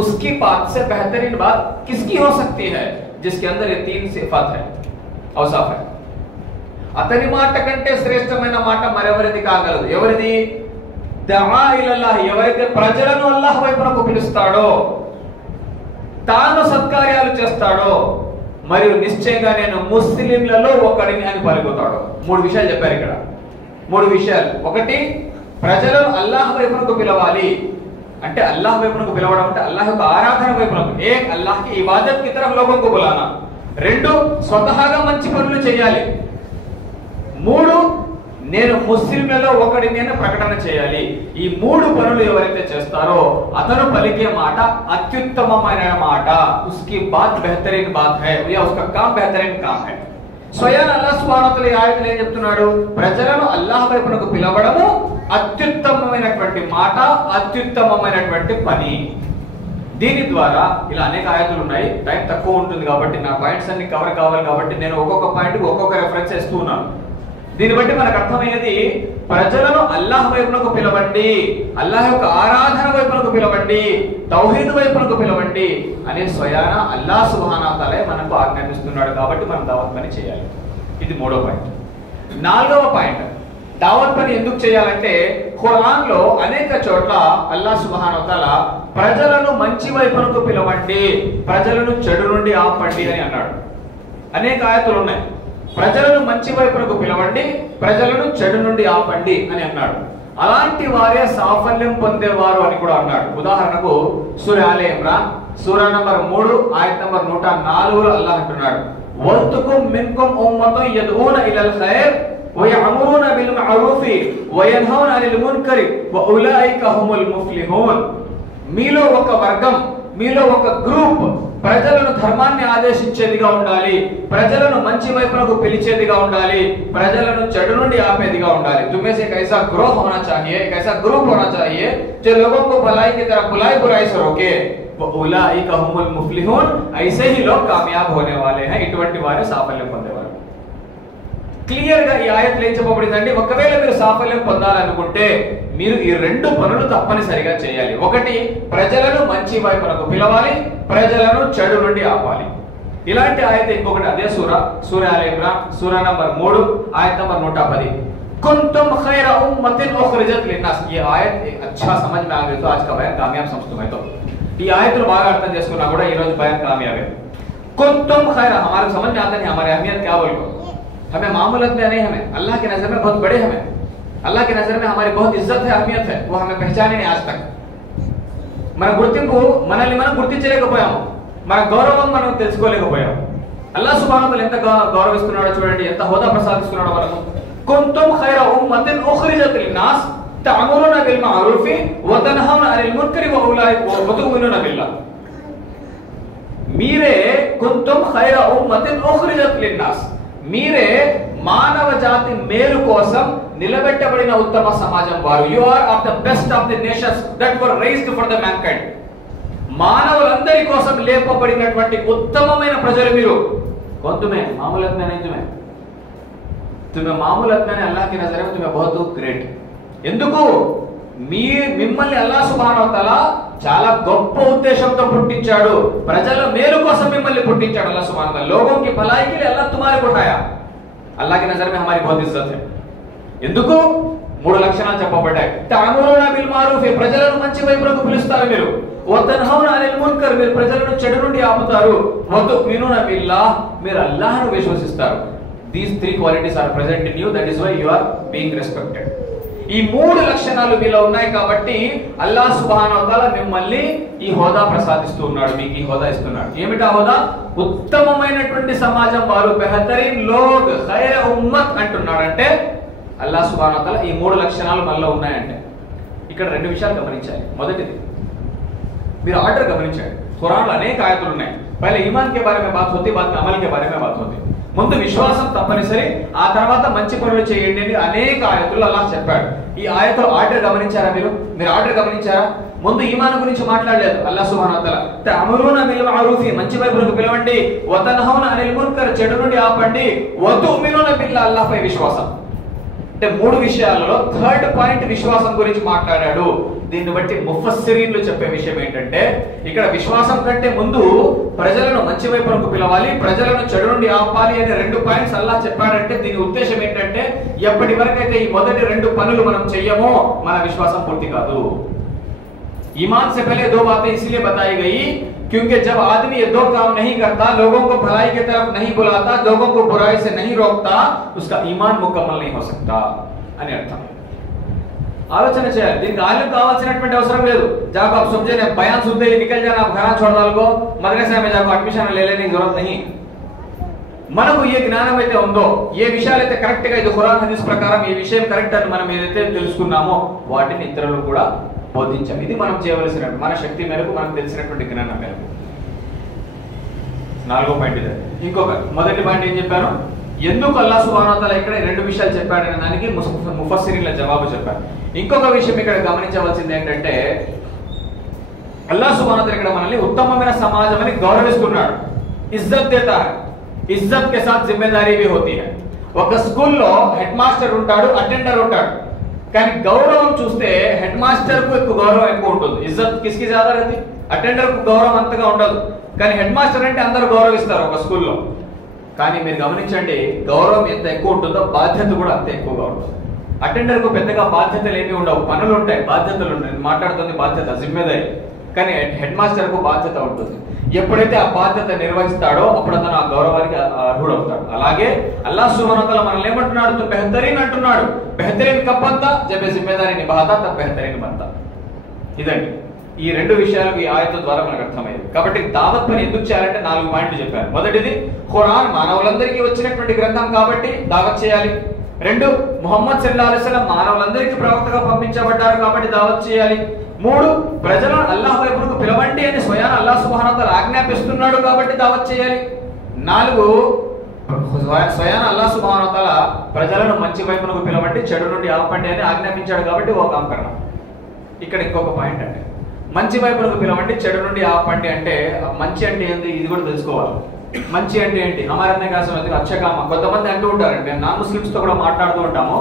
उसकी बात से बेहतरीन बात किसकी हो सकती है जिसके अंदर ये तीन सिफात है, औसाफ है. అతని మాట కంటే శ్రేష్టమైన మాట మరెవరిది కాగలదు? ఎవరిది? దఆ ఇలల్లాహ్, ఎవరైతే ప్రజలను అల్లాహ్ వైపునకు పిలుస్తాడో, తాను సత్కార్యాలు చేస్తాడో, మరియు నిశ్చయంగా నేను ముస్లింలలో ఒకడిని అని పలుకుతాడు. మూడు విషయాలు చెప్పారు ఇక్కడ. మూడు విషయాలు. ఒకటి, ప్రజలను అల్లాహ్ వైపునకు పిలవాలి అంటే అల్లాహ్ వైపునకు పిలవడం అంటే అల్లాహ్ యొక్క ఆరాధన వైపునకు, అల్లాహ్ కి ఇబాదత్ కి తరఫ్ లోగోं को बुलाना. రెండు, స్వతహాగా మంచి పనులు చేయాలి. మూడు, నేను ముస్లింలలో ఒకడిని అని ప్రకటన చేయాలి. ఈ మూడు పనులు ఎవరైతే చేస్తారో అతను పలికే మాట అత్యుత్తమమైన మాట, उसकी बात बेहतरीन बात है या उसका काम बेहतरीन काम है. స్వయం అల్లాహ్ సుబ్హానహు వ తఆలా ఈ ఆయతలో ఏం చెప్తున్నాడు? ప్రజలను అల్లాహ్ వైపునకు పిలవడము అత్యుత్తమమైనటువంటి మాట, అత్యుత్తమమైనటువంటి పని. దీని ద్వారా ఇలా అనేక ఆయతులు ఉన్నాయి, టైం తక్కువ ఉంటుంది కాబట్టి నా పాయింట్స్ అన్ని కవర్ కావాలి కాబట్టి నేను ఒక్కొక్క పాయింట్ ఒక్కొక్క రెఫరెన్స్ ఇస్తూ ఉన్నాను. దీన్ని బట్టి మనకు అర్థమయ్యేది, ప్రజలను అల్లాహ్ వైపునకు పిలవండి, అల్లాహ్ యొక్క ఆరాధన వైపునకు పిలవండి, తౌహీద్ వైపునకు పిలవండి అనే స్వయాన అల్లాహ్ సుబ్హానహు వ తఆలా మనకు ఆజ్ఞాపిస్తున్నాడు. కాబట్టి మనం దావత్ పని చేయాలి. ఇది 3వ పాయింట్. 4వ పాయింట్, దావత్ పని ఎందుకు చేయాలంటే ఖురాన్ లో అనేక చోట్ల అల్లాహ్ సుబ్హానహు వ తఆలా ప్రజలను మంచి వైపునకు పిలవండి, ప్రజలను చెడు నుండి ఆపండి అని అన్నాడు. అనేక ఆయతులు ఉన్నాయి. ప్రజలను మంచి వైపునకు పిలవండి, ప్రజలను చెడు నుండి ఆపండి అని అన్నాడు. అలాంటి వారే సాఫల్యం పొందేవారు అని కూడా అన్నాడు. ఉదాహరణకు సూరా ఆలే ఇమ్రాన్ సూరా నంబర్ 3 ఆయత్ నంబర్ 104 లో అల్లాహ్ అంటున్నాడు, వల్తకుం మిన్కుమ్ ఉమ్మతున్ యద్ఊన ఇలల్ ఖైర్ వయఅమురున బిల్ మఅరూఫి వయన్హౌన అనిల్ మున్కరి వఉలైక హుముల్ ముఫ్లిహూన్. మీలో ఒక వర్గం, మీలో ఒక గ్రూప్ ప్రజలను ధర్మాన్ని ఆదేశించేదిగా ఉండాలి, ప్రజలను మంచి వైపునకు పిలిచేదిగా ఉండాలి, ప్రజలను చెడు నుండి ఆపేదిగా ఉండాలి. तुम्हें से एक ऐसा ग्रोह होना चाहिए, एक ऐसा ग्रुप होना चाहिए जो लोगों को भलाई की तरफ बुराई से रोके. उलाइक हुमुल मुफ्लिहून. ऐसे ही लोग कामयाब होने वाले हैं. ఇటువంటి వారే సాఫల్యం పొందేవారు. క్లియర్ గా ఈ ఆయత్ ఏం చెప్పబడిందంటే, ఒకవేళ మీరు సాఫల్యం పొందాలనుకుంటే మీరు ఈ 2 పనులు తప్పనిసరిగా చేయాలి. ఒకటి, ప్రజలను మంచి వైపునకు పిలవాలి, ప్రజలను చెడు నుండి ఆపాలి. ఇలాంటి ఆయత ఇంకొకటి అదే సూరా ఆలే ఇమ్రాన్ సూరా నంబర్ 3 ఆయత్ నంబర్ 110, कुंतुम खैर उम्मतिन उखरिजत लिन्नास. ये आयत अच्छा समझ में आ गई तो आज का बयान कामयाब समझते तो ఈ ఆయతను బాగా అర్థం చేసుకున్నా కూడా ఈ రోజు బయాన్ कामयाब. कुंतुम खैर हमारे समझ में आता नहीं, हमारी अहमियत क्या बोल को हमें मामूलत में नहीं, हमें अल्लाह की नजर में बहुत बड़े, हमें अल्लाह की नजर में हमारी बहुत इज्जत है, अहमियत है. वो हमें पहचाने नहीं आज तक. మన గుర్తింపు మనల్ని మనం గుర్తించలేకపోయాము, మన గౌరవం మనం తెలుసుకోలేకపోయాము. అల్లాహ్ సుబ్హానహు వ తఆలా ఎంత గౌరవిస్తున్నాడో చూడండి, ఎంత హోదా ప్రసాదిస్తున్నాడో మనకు. కుంతుం ఖైర ఉమ్మతిన్ ఉఖ్రిజత్ లిన్నాస్ తఅమురున బిల్ మఅరూఫి వ తన్హౌన అనిల్ మున్కరి వ తుమినున బిల్లాహ్. మీరే కుంతుం ఖైర ఉమ్మతిన్ ఉఖ్రిజత్ లిన్నాస్, మీరే మానవ జాతి మేలు కోసం నిలబెట్టబడిన ఉత్తమ సమాజం వారు. You are of the best of the nations that were raised for the mankind. మానవులందరి కోసం లేపబడినటువంటి ఉత్తమమైన ప్రజలు మీరు. కొంతుమే మామూలత్ మే नहीं, तुम्हें मामूलत में अल्लाह की नजर में तुम्हें बहुत ग्रेट. ఎందుకు? మిమ్మల్ని అల్లాహ్ సుబ్హానహు వ తఆలా చాలా గొప్ప ఉద్దేశంతో పుట్టించాడు, ప్రజల మేలు కోసం మిమ్మల్ని పుట్టించాడు అల్లాహ్ సుబ్హానహు వ తఆలా. लोगों की भलाई के लिए अल्लाह तुम्हारे को उठाया. अल्लाह की नजर में हमारी बहुत इज्जत है. ఎందుకు? 3 లక్షణాలు చెప్పబడ్డాయి. తఅమురున బిల్ మారూఫ్, ప్రజలను మంచి వైపునకు పిలుస్తారు మీరు. వ తన్హౌన అనిల్ మున్కర్, మీరు ప్రజలను చెడు నుండి ఆపుతారు. వ తుమినున బిల్లాహ్, మీరు అల్లాహ్ను విశ్వసిస్తారు. These 3 qualities are present in you, that is why you are being respected. ఈ 3 లక్షణాలు మీలో ఉన్నాయి కాబట్టి అల్లాహ్ సుబ్హానహు వ తఆలా మిమ్మల్ని ఈ హోదా ప్రసాదిస్తూ ఉన్నాడు, మీకు ఈ హోదా ఇస్తున్నాడు. ఏమిటా హోదా? ఉత్తమమైనటువంటి సమాజం వారు, బెహతరీన్ లోగ్, ఖైర ఉమ్మత్ అంటున్నాడు. అంటే అల్లాహ్ సుబ్హానహు వ తఆలా ఈ 3 లక్షణాలు మనలో ఉన్నాయంటే ఇక్కడ 2 విషయాలు గమనించాలి. మొదటిది, మీరు ఆర్డర్ గమనించండి. ఖురాన్ లో అనేక ఆయతులు ఉన్నాయి. పहले ईमान के बारे में बात होती, बाद में अमल के बारे में बात होती. ముందు విశ్వాసం తప్పనిసరి, ఆ తర్వాత మంచి పనులు చేయండి అని అనేక ఆయతులు అల్లాహ్ చెప్పాడు. ఈ ఆయతులు ఆర్డర్ గమనించారా? మీరు ఆర్డర్ గమనించారా? ముందు ఈమాన్ గురించి మాట్లాడలేదు అల్లాహ్ సుబ్హానహు వ తఆలా. తఅమురున బిల్ మఅరూఫి, మంచి వైపునకు పిలవండి. వ తన్హౌన అనిల్ మున్కర్, చెడు నుండి ఆపండి. వ తుమినున బిల్లాహ్, అల్లాహ్పై విశ్వాసం. అంటే 3 విషయాలలో 3rd పాయింట్ విశ్వాసం గురించి మాట్లాడాడు. దీన్ని బట్టి ముఫస్సిరీన్లు చెప్పే విషయం ఏంటంటే, ఇక్కడ విశ్వాసం కంటే ముందు ప్రజలను మంచి వైపునకు పిలవాలి, ప్రజలను చెడు నుండి ఆపాలి అనే 2 పాయింట్స్ అల్లాహ్ చెప్పాడంటే దీని ఉద్దేశం ఏంటంటే, ఎప్పటి వరకైతే ఈ మొదటి 2 పనులు మనం చెయ్యమో మన విశ్వాసం పూర్తి కాదు. ईमान से पहले 2 बातें इसलिए बताई गई क्योंकि जब आदमी ये 2 काम नहीं करता, लोगों को भलाई की तरफ नहीं बुलाता, लोगों को बुराई से नहीं रोकता, उसका ईमान मुकम्मल नहीं हो सकता అని అర్థం. ఆలోచన చేయాలి. దీనికి ఆలిం కావాల్సినటువంటి అవసరం లేదు. जाको आप समझे ना, बयान सुनते ही निकल जाना, आप घर छोड़ डालो, मदरसे में जाको एडमिशन ले लेने की जरूरत नहीं. మనకు ఏ జ్ఞానం అయితే ఉందో, ఏ విషయాలు అయితే కరెక్ట్ గా ఇది ఖురాన్ హదీస్ ప్రకారం ఈ విషయం కరెక్ట్ అని మనం ఏదైతే తెలుసుకున్నామో వాటిని ఇతరులకు కూడా బోధించాలి. ఇది మనం చేయవలసిన మన శక్తి మేరకు, మనకు తెలిసినటువంటి జ్ఞానం మేరకు. 4వ పాయింట్ ఇది. ఇంకొక మొదటి పాయింట్ ఏం చెప్పాను? ఎందుకు అల్లాహ్ సుబ్హానహు వ తఆలా ఇక్కడ 2 విషయాలు చెప్పాడనే దానికి ముఫస్సిరీన్ల జవాబు చెప్పారు. ఇంకొక విషయం ఇక్కడ గమనించవలసింది ఏంటంటే, అల్లాహ్ సుబ్హానహు వ తఆలా ఇక్కడ మనల్ని ఉత్తమమైన సమాజం అని గౌరవిస్తున్నాడు. ఇజ్జత్ దేతా హై, ఇజ్జత్ కే సాత్ జిమ్మేదారీ భీ హోతీ హై. ఒక స్కూల్లో హెడ్ మాస్టర్ ఉంటాడు, అటెండర్ ఉంటాడు. కానీ గౌరవం చూస్తే హెడ్ మాస్టర్ కు గౌరవం ఎక్కువ ఉంటుంది. ఇజ్జత్ కిస్కి జ్యాదా రహతి, అటెండర్ కు గౌరవం అంతగా ఉండదు. కానీ హెడ్ మాస్టర్ అంటే అందరూ గౌరవిస్తారు ఒక స్కూల్లో. కానీ మీరు గమనించండి, గౌరవం ఎంత ఎక్కువ ఉంటుందో బాధ్యత కూడా అంత ఎక్కువగా ఉంటుంది. అటెండర్ కు పెద్దగా బాధ్యతలు ఏమీ ఉండవు, పనులు ఉంటాయి, బాధ్యతలు ఉంటాయి. మాట్లాడుతుంది బాధ్యత, జిమ్మేదారి. కానీ హెడ్ మాస్టర్ కు బాధ్యత ఉంటుంది. ఎప్పుడైతే ఆ బాధ్యత నిర్వహిస్తాడో అప్పుడు అతను ఆ గౌరవానికి అర్హుడు అవుతాడు. అలాగే అల్లాహ్ సుబ్హానహు వ తఆలా మనల్ని ఏమంటున్నాడు? తు బెహతరీన్ అంటున్నాడు. బెహతరీన్ కబ్ బంతా జబ్ జిమ్మేదారీ నిభాతా తబ్ బెహతరీన్ బంతా. ఇదండి ఈ రెండు విషయాలు ఈ ఆయత ద్వారా మనకు అర్థమైంది. కాబట్టి దావత్ పని ఎందుకు చేయాలంటే 4 పాయింట్లు చెప్పారు. మొదటిది, ఖురాన్ మానవులందరికీ వచ్చినటువంటి గ్రంథం కాబట్టి దావత్ చేయాలి. 2, ముహమ్మద్ సల్లల్లాహు అలైహి వసల్లం మానవులందరికీ ప్రవక్తగా పంపించబడ్డారు కాబట్టి దావత్ చేయాలి. 3, ప్రజలను అల్లాహ్ వైపునకు పిలవండి అని స్వయాన అల్లాహ్ సుబ్హానహు వ తఆలా ఆజ్ఞాపిస్తున్నాడు కాబట్టి దావత్ చేయాలి. 4, స్వయాన అల్లాహ్ సుబ్హానహు వ తఆలా ప్రజలను మంచి వైపునకు పిలవండి, చెడు నుండి ఆపండి అని ఆజ్ఞాపించాడు కాబట్టి ఓ కామ్ కర్నా. ఇక్కడ ఇంకొక పాయింట్ అంటే, మంచి వైపునకు పిలవండి, చెడు నుండి ఆపండి అంటే మంచి అంటే ఏంది ఇది కూడా తెలుసుకోవాలి. మంచి అంటే ఏంటి? హమారే కోసం అచ్చకామ. కొంతమంది అంటూ ఉంటారండి, మేము నాన్ ముస్లిమ్స్ తో కూడా మాట్లాడుతూ ఉంటాము.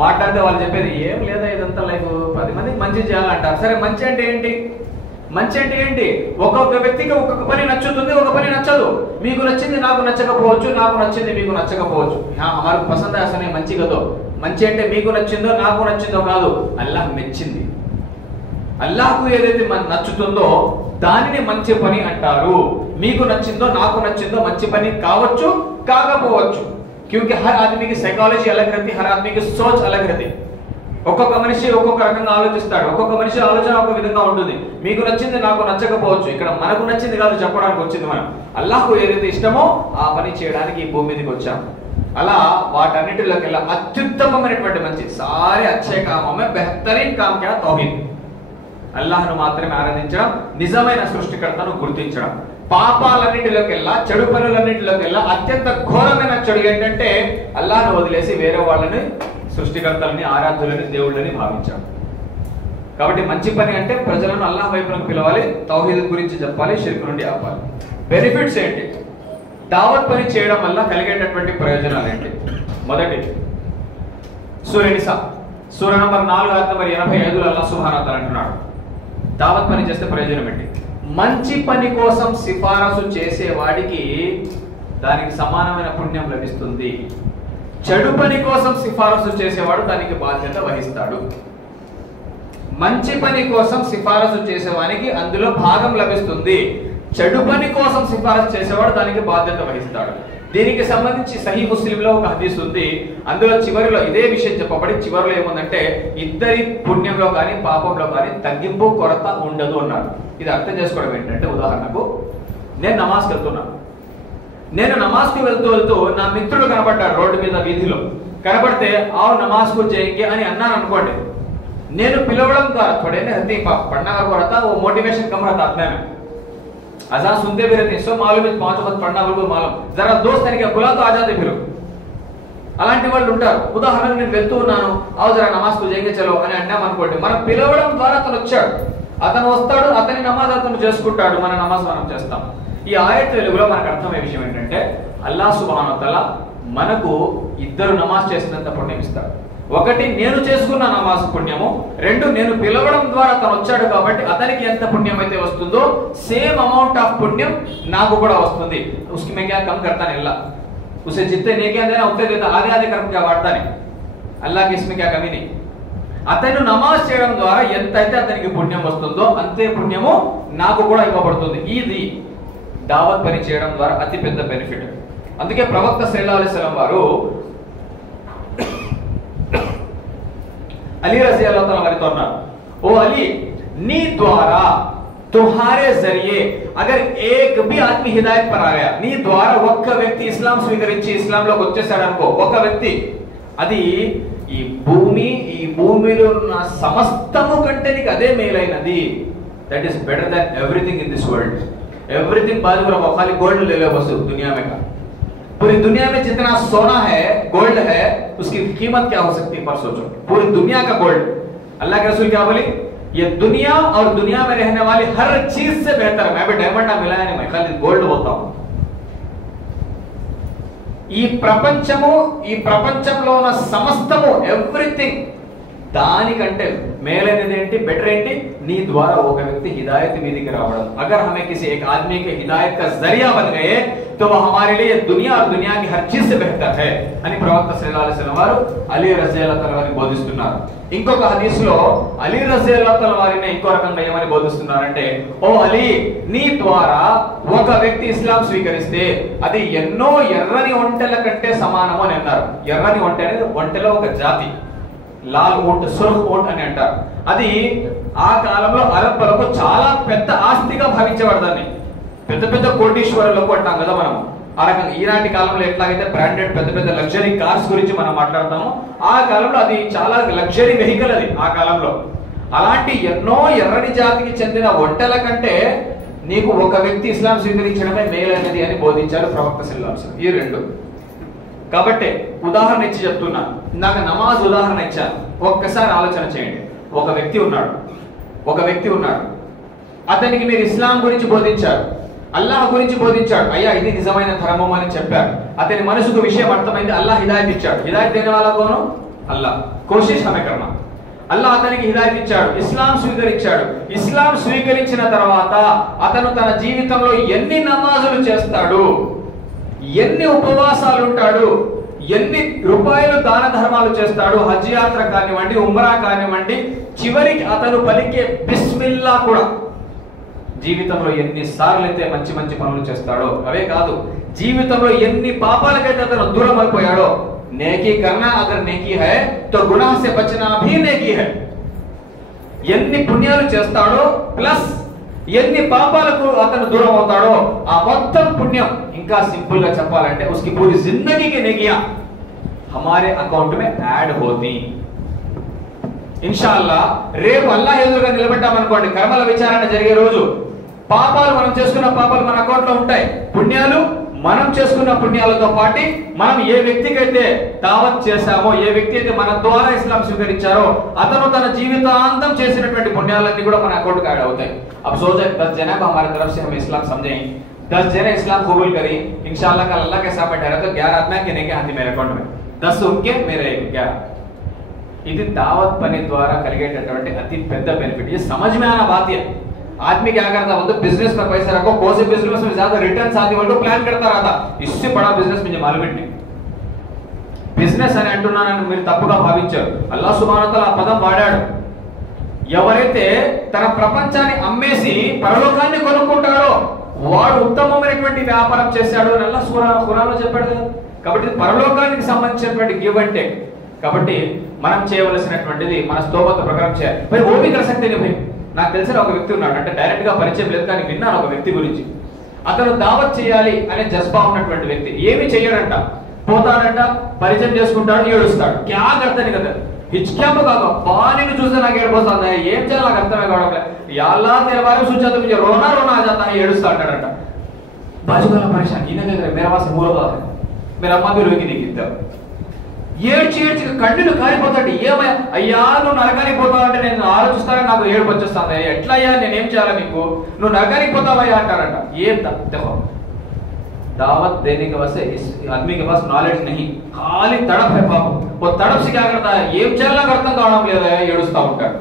మాట్లాడితే వాళ్ళు చెప్పేది ఏం లేదా, ఇదంతా లైఫ్ 10 మందికి మంచి చేయాలంటారు. సరే, మంచి అంటే ఏంటి? మంచి అంటే ఏంటి? ఒక్కొక్క వ్యక్తికి ఒక్కొక్క పని నచ్చుతుంది, ఒక పని నచ్చదు. మీకు నచ్చింది నాకు నచ్చకపోవచ్చు, నాకు నచ్చింది మీకు నచ్చకపోవచ్చు. హమారకు పసంద్ అసలు మంచి కదో. మంచి అంటే మీకు నచ్చిందో నాకు నచ్చిందో కాదు, అల్లాహ్ మెచ్చింది. అల్లాహ్కు ఏదైతే నచ్చుతుందో దానిని మంచి పని అంటారు. మీకు నచ్చిందో నాకు నచ్చిందో మంచి పని కావచ్చు, కాకపోవచ్చు. क्योंकि हर आदमी की సైకాలజీ अलग रहती, हर आदमी की सोच अलग रहती. ఒక్కొక్క మనిషి ఒక్కొక్క రకంగా ఆలోచిస్తాడు. ఒక్కొక్క మనిషి ఆలోచన ఒక విధంగా ఉంటుంది. మీకు నచ్చింది నాకు నచ్చకపోవచ్చు. ఇక్కడ మనకు నచ్చింది కాదు చెప్పడానికి వచ్చింది మనం. అల్లాహ్కు ఏదైతే ఇష్టమో ఆ పని చేయడానికి ఈ భూమి మీదకి వచ్చాం. అలా వాటన్నిటిలోకెల్లా అత్యుత్తమమైనటువంటి మంచి సారే అచ్చే కామే బెహతరీన్ కామ్ క్యా తౌహీద్. అల్లాహ్ను మాత్రమే ఆరాధించడం, నిజమైన సృష్టికర్తను గుర్తించడం. పాపాలన్నింటిలోకెల్లా, చెడు పనులన్నింటిలోకెల్లా అత్యంత ఘోరమైన చెడు ఏంటంటే అల్లాహ్ను వదిలేసి వేరే వాళ్ళని సృష్టికర్తలని, ఆరాధ్యులని, దేవుళ్ళని భావించడం. కాబట్టి మంచి పని అంటే ప్రజలను అల్లాహ్ వైపునకు పిలవాలి, తౌహీద్ గురించి చెప్పాలి, షిర్క్ నుండి ఆపాలి. బెనిఫిట్స్ ఏంటి? దావత్ పని చేయడం వల్ల కలిగేటటువంటి ప్రయోజనాలు ఏంటి? మొదటి, సూరా నిసా సూరా నంబర్ 4 ఆయత నంబర్ 85లో అల్లాహ్ సుబ్హానహు వ తఆలా అంటున్నాడు, దావత్ పని చేస్తే ప్రయోజనం ఏంటి? మంచి పని కోసం సిఫారసు చేసేవాడికి దానికి సమానమైన పుణ్యం లభిస్తుంది. చెడు పని కోసం సిఫారసు చేసేవాడు దానికి బాధ్యత వహిస్తాడు. మంచి పని కోసం సిఫారసు చేసేవానికి అందులో భాగం లభిస్తుంది. చెడు పని కోసం సిఫారసు చేసేవాడు దానికి బాధ్యత వహిస్తాడు. దీనికి సంబంధించి సహీ ముస్లింలో ఒక హదీస్ ఉంది. అందులో చివరిలో ఇదే విషయం చెప్పబడి చివరిలో ఏముందంటే ఇద్దరి పుణ్యంలో కానీ పాపంలో కానీ తగ్గింపు కొరత ఉండదు అన్నారు. ఇది అర్థం చేసుకోవడం ఏంటంటే, ఉదాహరణకు నేను నమాజ్కి వెళ్తున్నాను. నేను నమాజ్కి వెళ్తూ నా మిత్రుడు కనబడ్డాడు రోడ్డు మీద, వీధిలో కనబడితే ఆవు నమాజ్కు చేయండి అని అన్నాను అనుకోండి. నేను పిలవడం ద్వారా थोड़े ने हदी पढ़ना को रहता, वो मोटिवेशन कम रहता अपने में. अजान सुनते भी रहते, सो मालूम है 5 वक्त पढ़ना बिल्कुल मालूम, जरा दोस्त तरीके बुला तो आ जाते फिर. అలాంటి వాళ్ళు ఉంటారు. ఉదాహరణకు నేను వెళ్తూ ఉన్నాను, ఆవు జరా నమాజ్కు చేయండి చలో అని అన్నాం అనుకోండి. మనం పిలవడం ద్వారా అతను వచ్చాడు, అతను వస్తాడు, అతని నమాజ్ అతను చేసుకుంటాడు, మన నమాజ్ మనం చేస్తాం. ఈ ఆయత్ వెలుగులో మనకు అర్థమయ్యే విషయం ఏంటంటే, అల్లాహ్ సుబ్హానహు వ తఆలా మనకు ఇద్దరు నమాజ్ చేసినంత పుణ్యం ఇస్తాడు. ఒకటి, నేను చేసుకున్న నమాజ్ పుణ్యము. 2, నేను పిలవడం ద్వారా అతను వచ్చాడు కాబట్టి అతనికి ఎంత పుణ్యం అయితే వస్తుందో సేమ్ అమౌంట్ ఆఫ్ పుణ్యం నాకు కూడా వస్తుంది. उसकी मैं क्या कम करता नहीं, अल्लाह उसे जितने नेकियां देना उतने देता, आधे आधे करके क्या बांटता नहीं. अल्लाह की इसमें क्या कमी नहीं. అతను నమాజ్ చేయడం ద్వారా ఎంతైతే అతనికి పుణ్యం వస్తుందో అంతే పుణ్యము నాకు కూడా ఇవ్వబడుతుంది. ఇది దావత్ పని చేయడం ద్వారా అతి పెద్ద బెనిఫిట్. అందుకే ప్రవక్త సల్లల్లాహు అలైహి వసల్లం వారు अली रज़ी अल्लाह ताला वाले तौर पर, ओ अली, नी द्वारा तुम्हारे जरिए अगर एक भी आदमी हिदायत पर आ गया, नी द्वारा ఒక్క వ్యక్తి ఇస్లాం స్వీకరించి ఇస్లాంలోకి వచ్చేసాడు అనుకో, ఒక్క వ్యక్తి, అది ఈ భూమిలో ఉన్న సమస్తము కంటే నీకు అదే మేలైనది. That is better than everything in this world. Everything बाजू पर खाली गोल्ड ले लो बस दुनिया में का. पूरी दुनिया में जितना सोना है, गोल्ड है, उसकी कीमत क्या हो सकती है पर सोचो. पूरी दुनिया का गोल्ड. अल्लाह के रसूल क्या बोले, ये दुनिया और दुनिया में रहने वाली हर चीज से बेहतर है। मैं भी डायमंड ना मिलाया नहीं, मैं खाली गोल्ड बोलता हूं। ఈ ప్రపంచంలో ఉన్న సమస్తము ఎవ్రీథింగ్ దానికంటే మేలైనది ఏంటి, బెటర్ ఏంటి, నీ ద్వారా ఒక వ్యక్తి हिदायत మీదికి రావడం। अगर हमें किसी एक आदमी के हिदायत का जरिया बन गए तो वो हमारे लिए दुनिया और दुनिया की हर चीज से बेहतर है అని ప్రవక్త సల్లల్లాహు అలైహి వసల్లం వారు అలీ రజియల్లాహు తఆలా వారిని బోధిస్తున్నారు। ఇంకొక హదీస్ లో అలీ రజియల్లాహు తఆలా వారిని ఇంకో రకంగా ఏమని బోధిస్తున్నారంటే, ఓ అలీ, నీ ద్వారా ఒక వ్యక్తి ఇస్లాం స్వీకరిస్తే అది ఎన్నో ఎర్రని ఒంటెల కంటే సమానము అని అన్నారు। ఎర్రని ఒంటె అనేది ఒంటెలో ఒక జాతి, లాల్ ఊంట్, సుర్ఖ్ ఊంట్ అని అంటారు। అది ఆ కాలంలో అరబ్బులకు చాలా పెద్ద ఆస్తిగా భావించేవాడు। పెద్ద పెద్ద కోటీశ్వరులకు అంటాం కదా మనం, ఆ రకంగా ఈనాటి కాలంలో ఎట్లాగైతే బ్రాండెడ్ పెద్ద పెద్ద లగ్జరీ కార్స్ గురించి మనం మాట్లాడతామో, ఆ కాలంలో అది చాలా లగ్జరీ వెహికల్ అది ఆ కాలంలో। అలాంటి ఎన్నో ఎర్రని జాతికి చెందిన ఒంటెల కంటే నీకు ఒక వ్యక్తి ఇస్లాం స్వీకరించడమే మేలైనది అని బోధించారు ప్రవక్త సల్లల్లాహు అలైహి వసల్లం। ఈ రెండు కాబట్టి ఉదాహరణ ఇచ్చి చెప్తున్నాను। నాకు నమాజ్ ఉదాహరణ ఇచ్చాను, ఒక్కసారి ఆలోచన చేయండి। ఒక వ్యక్తి ఉన్నాడు, అతనికి మీరు ఇస్లాం గురించి బోధించారు, అల్లాహ్ గురించి బోధించాడు, అయ్యా ఇది నిజమైన ధర్మం అని చెప్పారు। అతని మనసుకు విషయం అర్థమైంది, అల్లాహ్ హిదాయత్ ఇచ్చాడు। హిదాయత్ దేనే వాలా కోను? అల్లాహ్। కోషిష్ హమే కర్నా। అల్లాహ్ అతనికి హిదాయత్ ఇచ్చాడు, ఇస్లాం స్వీకరించాడు। ఇస్లాం స్వీకరించిన తర్వాత అతను తన జీవితంలో ఎన్ని నమాజులు చేస్తాడు, ఎన్ని ఉపవాసాలు ఉంటాడు, ఎన్ని రూపాయలు దాన ధర్మాలు చేస్తాడు, హజ్ యాత్ర కానివ్వండి, ఉమ్రా కానివ్వండి, చివరికి అతను పలికే బిస్మిల్లా కూడా జీవితంలో ఎన్ని సార్లు అయితే మంచి మంచి పనులు చేస్తాడో, అవే కాదు జీవితంలో ఎన్ని పాపాలకైతే అతను దూరం అయిపోయాడో। నేకీ కర్నా అగర్ నేకీ హై తో గునాహ్ సే బచనా భీ నేకీ హై। ఎన్ని పుణ్యాలు చేస్తాడో ప్లస్ ఎన్ని పాపాలకు అతను దూరం అవుతాడో ఆ మొత్తం పుణ్యం, ఇంకా సింపుల్ గా చెప్పాలంటే उसकी पूरी जिंदगी की नेकियां हमारे अकाउंट में ऐड होती। ఇన్షాల్లా రేపు అల్లాహ్ ఎదురుగా నిలబడ్డామనుకోండి, కర్మల విచారణ జరిగే రోజు పాపాలు మనం చేసుకున్న పాపాలు మన అకౌంట్ లో ఉంటాయి, పుణ్యాలు మనం చేసుకున్న పుణ్యాలతో పాటు మనం ఏ వ్యక్తికి అయితే దావత్ చేశామో, ఏ వ్యక్తి అయితే మన ద్వారా ఇస్లాం స్వీకరించారో అతను తన జీవితాంతం చేసినటువంటి పుణ్యాలన్నీ కూడా మన అకౌంట్ కి యాడ్ అవుతాయి। अब सोचे 10 जना को हमारी तरफ से हम इस्लाम समझें, 10 जने इस्लाम कबूल करें, इंशाल्लाह कल अल्लाह के साथ ठहरे तो 11 आदमी के नेके आती मेरे अकाउंट में, 10 उनके मेरे 11। ఇది దావత్ పని ద్వారా కలిగేటటువంటి అతి పెద్ద బెనిఫిట్। ये समझ में आना बात है। आदमी क्या करता है, तो बिजनेस में पैसा रखो, कौन से बिजनेस में ज्यादा रिटर्न्स आती है वो प्लान करता रहता। इससे बड़ा बिजनेस मुझे मालूम नहीं। బిజినెస్ అని అంటున్నానని మీరు తప్పుగా భావించారు। అల్లాహ్ సుబ్హానహు వ తఆలా ఆ పదం వాడాడు, ఎవరైతే తన ప్రపంచాన్ని అమ్మేసి పరలోకాన్ని కొనుక్కుంటాడో వాడు ఉత్తమమైనటువంటి వ్యాపారం చేశాడు అని అల్లాహ్ ఖురాన్లో చెప్పాడు కదా। కాబట్టి పరలోకానికి సంబంధించినటువంటి గివ్ అండ్ టేక్। కాబట్టి మనం చేయవలసినటువంటిది మన స్తోమత ప్రకారం చేయాలి। మరి ఓ भी कर सकते नहीं भाई। నాకు తెలిసిన ఒక వ్యక్తి ఉన్నాడు, అంటే డైరెక్ట్ గా పరిచయం లేదు కానీ విన్నాను ఒక వ్యక్తి గురించి। అతను దావత్ చేయాలి అనే జజ్బా ఉన్నటువంటి వ్యక్తి, ఏమి చేయడంట, పోతాడంట, పరిచయం చేసుకుంటాడు, ఏడుస్తాడు। క్యా కర్తని కదా హిచ్క్యాపు కాదు, పానిని చూస్తే నాకు ఏడిపోతుంది, ఏం చేయాలి నాకు అర్థమే కావడం లేదు। యాల్లా तेरे बारे में सोचा तो मुझे रोना आ जाता है, ఏడుస్తా అంటాడంట। बाजू वाला परेशान, इन्हें मेरा पास मूल बात है, मेरा अम्मा भी रोगी नहीं गिरता। ఏడ్చి కಣ್ಣులు కారిపోతాడు, ఏమయ్యా అయ్యా నువ్వు నరకానికి పోతావు అంటే నేను ఆలోచిస్తాను, నాకు ఏడుపు వచ్చేస్తాను, ఎట్లా అయ్యా నేనేం చేయాలి నీకు, నువ్వు నరకానికి పోతావయ్యా అంటారంట। ఏం देखो दावत देने के वजह से इस आदमी के पास नॉलेज नहीं, खाली तड़प है पाप। वो तड़प से क्या करता है, ఏం చేయాలో నాకు అర్థం కావడం లేదా, ఏడుస్తా ఉంటాడు।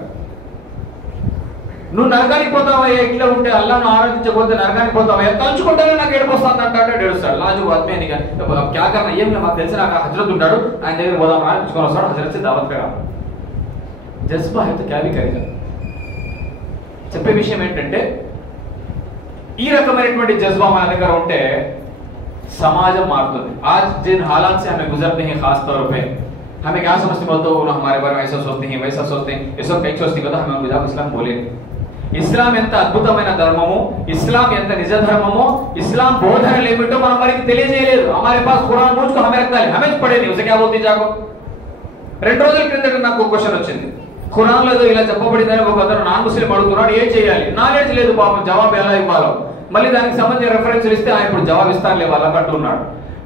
నువ్వు నరకానికి పోతావయ్యా, ఇట్లా ఉంటే అల్లాహ్ను ఆరాధించకపోతే నరకానికి పోతావయ్యా, తలుచుకుంటానే నాకు ఏడుపోస్తాను అంటాడు, ఏడుస్తాడు। లాజు ఆద్మీ అని క్యా కర్నా, ఏం మాకు తెలిసి నాకు హజరత్ ఉంటాడు, ఆయన దగ్గర పోదాం అని తీసుకొని వస్తాడు, హజరత్ से दावत करा। జజ్బా అయితే క్యా భీ కరేగా। చెప్పే విషయం ఏంటంటే ఈ రకమైనటువంటి జజ్బా మన దగ్గర ఉంటే समाज मारते। आज जिन हालात से हमें गुजरते हैं, खास तौर पे हमें क्या समझते बोलते हो, हमारे बारे में ऐसा सोचते हैं वैसा सोचते हैं, ये सब कई सोचते కదా हमें गुजरात इस्लाम बोले। ఇస్లాం ఎంత అద్భుతమైన ధర్మమో, ఇస్లాం ఎంత నిజ ధర్మమో, ఇస్లాం బోధనలు ఏమిటో మనం వారికి తెలియజేయలేదు। हमारे पास कुरान मुझ को हमें रखता है, हमें पढ़े नहीं, उसे क्या बोलती जाको। రెండు రోజుల క్రిందట నాకు ఒక క్వశ్చన్ వచ్చింది, ఖురాన్ లో ఇలా చెప్పబడిందని ఒక అతను నాన్ ముస్లిం అడుగుతున్నాడు, ఏం చేయాలి, నాలెడ్జ్ లేదు పాపం, జవాబు ఎలా ఇవ్వాలో, మళ్ళీ దానికి సంబంధించిన రెఫరెన్స్లు ఇస్తే ఆయన ఇప్పుడు జవాబు ఇస్తానులే వాళ్ళకి అంటున్నాడు।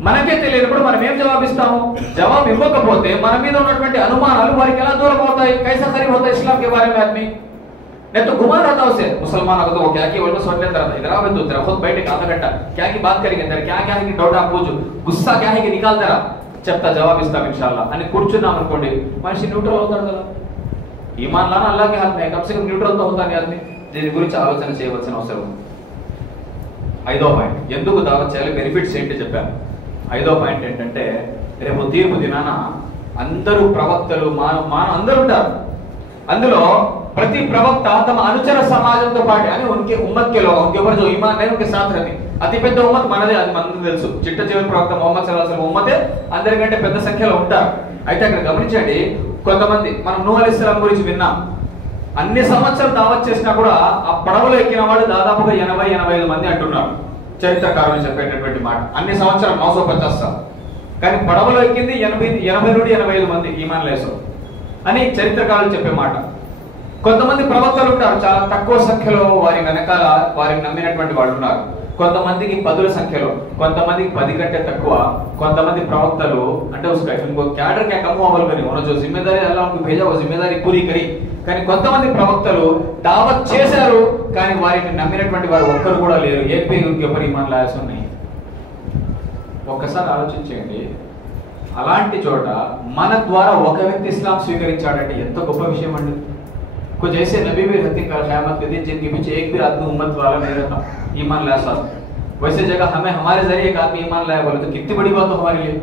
మనకే తెలియనప్పుడు మనం ఏం జవాబు ఇస్తాము, జవాబు ఇవ్వకపోతే మన మీద ఉన్నటువంటి అనుమానాలు వారికి ఎలా దూరం అవుతాయి, కైసా ఖరీబ్ హోతా ఇస్లాం के बारे में आदमी। नहीं तो गुमान होता उसे, मुसलमान अगर तो वो क्या की बोलकर सोच लेता रहता, इधर आओ तो तेरा खुद बैठे आधा घंटा क्या की बात करेंगे, तेरा क्या क्या है कि डाउट आप पूछो, गुस्सा क्या है कि निकाल तेरा చెప్తా జవాబిస్తాం ఇన్షాల్లా అని కూర్చున్నాం అనుకోండి, మనిషి న్యూట్రల్ అవుతాడు కదా. ఈమాన్ లానా అల్లాహ్ కే హాత్ మే, కమ్ సే కమ్ న్యూట్రల్ తో అవుతాడు ఆద్మీ. దీని గురించి ఆలోచన చేయవలసిన అవసరం ఉంది. ఐదో పాయింట్, ఎందుకు దావత్ చేయాలి, బెనిఫిట్స్ ఏంటి చెప్పాను. ఐదో పాయింట్ ఏంటంటే, రేపు తీర్పు దినాన అందరూ ప్రవక్తలు అందరూ ఉంటారు. అందులో ప్రతి ప్రవక్త తమ అనుచర సమాజంతో పాటు అని ఉన్కే ఉమ్మత్ కే లోగ్ ఉన్కే ऊपर जो ईमान है उनके साथ रहते. అతి పెద్ద ఉమ్మత్ మనదే, అది మనకు తెలుసు. చిట్ట చివరి ప్రవక్త ముహమ్మద్ సల్లల్లాహు అలైహి వసల్లం ఉమ్మతే అందరికంటే పెద్ద సంఖ్యలో ఉంటారు. అయితే అక్కడ గమనించండి, కొంతమంది మనం నూహ్ అలైహిస్సలాం గురించి విన్నాం. అన్ని సంవత్సరాలు దావత్ చేసినా కూడా ఆ పడవలో ఎక్కిన వాళ్ళు దాదాపుగా 80-85 మంది అంటున్నారు. చరిత్రకారులు చెప్పేటటువంటి మాట. అన్ని సంవత్సరాలు 950 సార్లు, కానీ పడవలో ఎక్కింది 80 నుండి 85 మంది ఈమాన్ లేసారు అని చరిత్రకారులు చెప్పే మాట. కొంతమంది ప్రవక్తలు ఉంటారు, చాలా తక్కువ సంఖ్యలో వారి వెనకాల వారిని నమ్మినటువంటి వాళ్ళు ఉన్నారు. కొంతమందికి 10ల సంఖ్యలో, కొంతమందికి 10 కంటే తక్కువ. కొంతమంది ప్రవక్తలు అంటే उसका इनको कैडर क्या कम हुआ बोलकर उन्होंने जो जिम्मेदारी अल्लाह उनको भेजा वो जिम्मेदारी पूरी करी. కానీ కొంతమంది ప్రవక్తలు దావత్ చేశారు, కానీ వారిని నమ్మినటువంటి వారు ఒక్కరు కూడా లేరు. ఏపీ उनके ऊपर ईमान लाया नहीं. ఒక్కసారి ఆలోచించండి, అలాంటి చోట మన ద్వారా ఒక వ్యక్తి ఇస్లాం స్వీకరించాడంటే ఎంత గొప్ప విషయం అండి. कुछ ऐसे नबी भी रहते कल क़यामत के दिन जिनके पीछे एक भी आदमी उम्मत वाला नहीं रहता, ईमान लाया साथ. वैसे जगह हमें हमारे जरिए एक आदमी ईमान लाया बोले तो कितनी बड़ी बात हो हमारे लिए.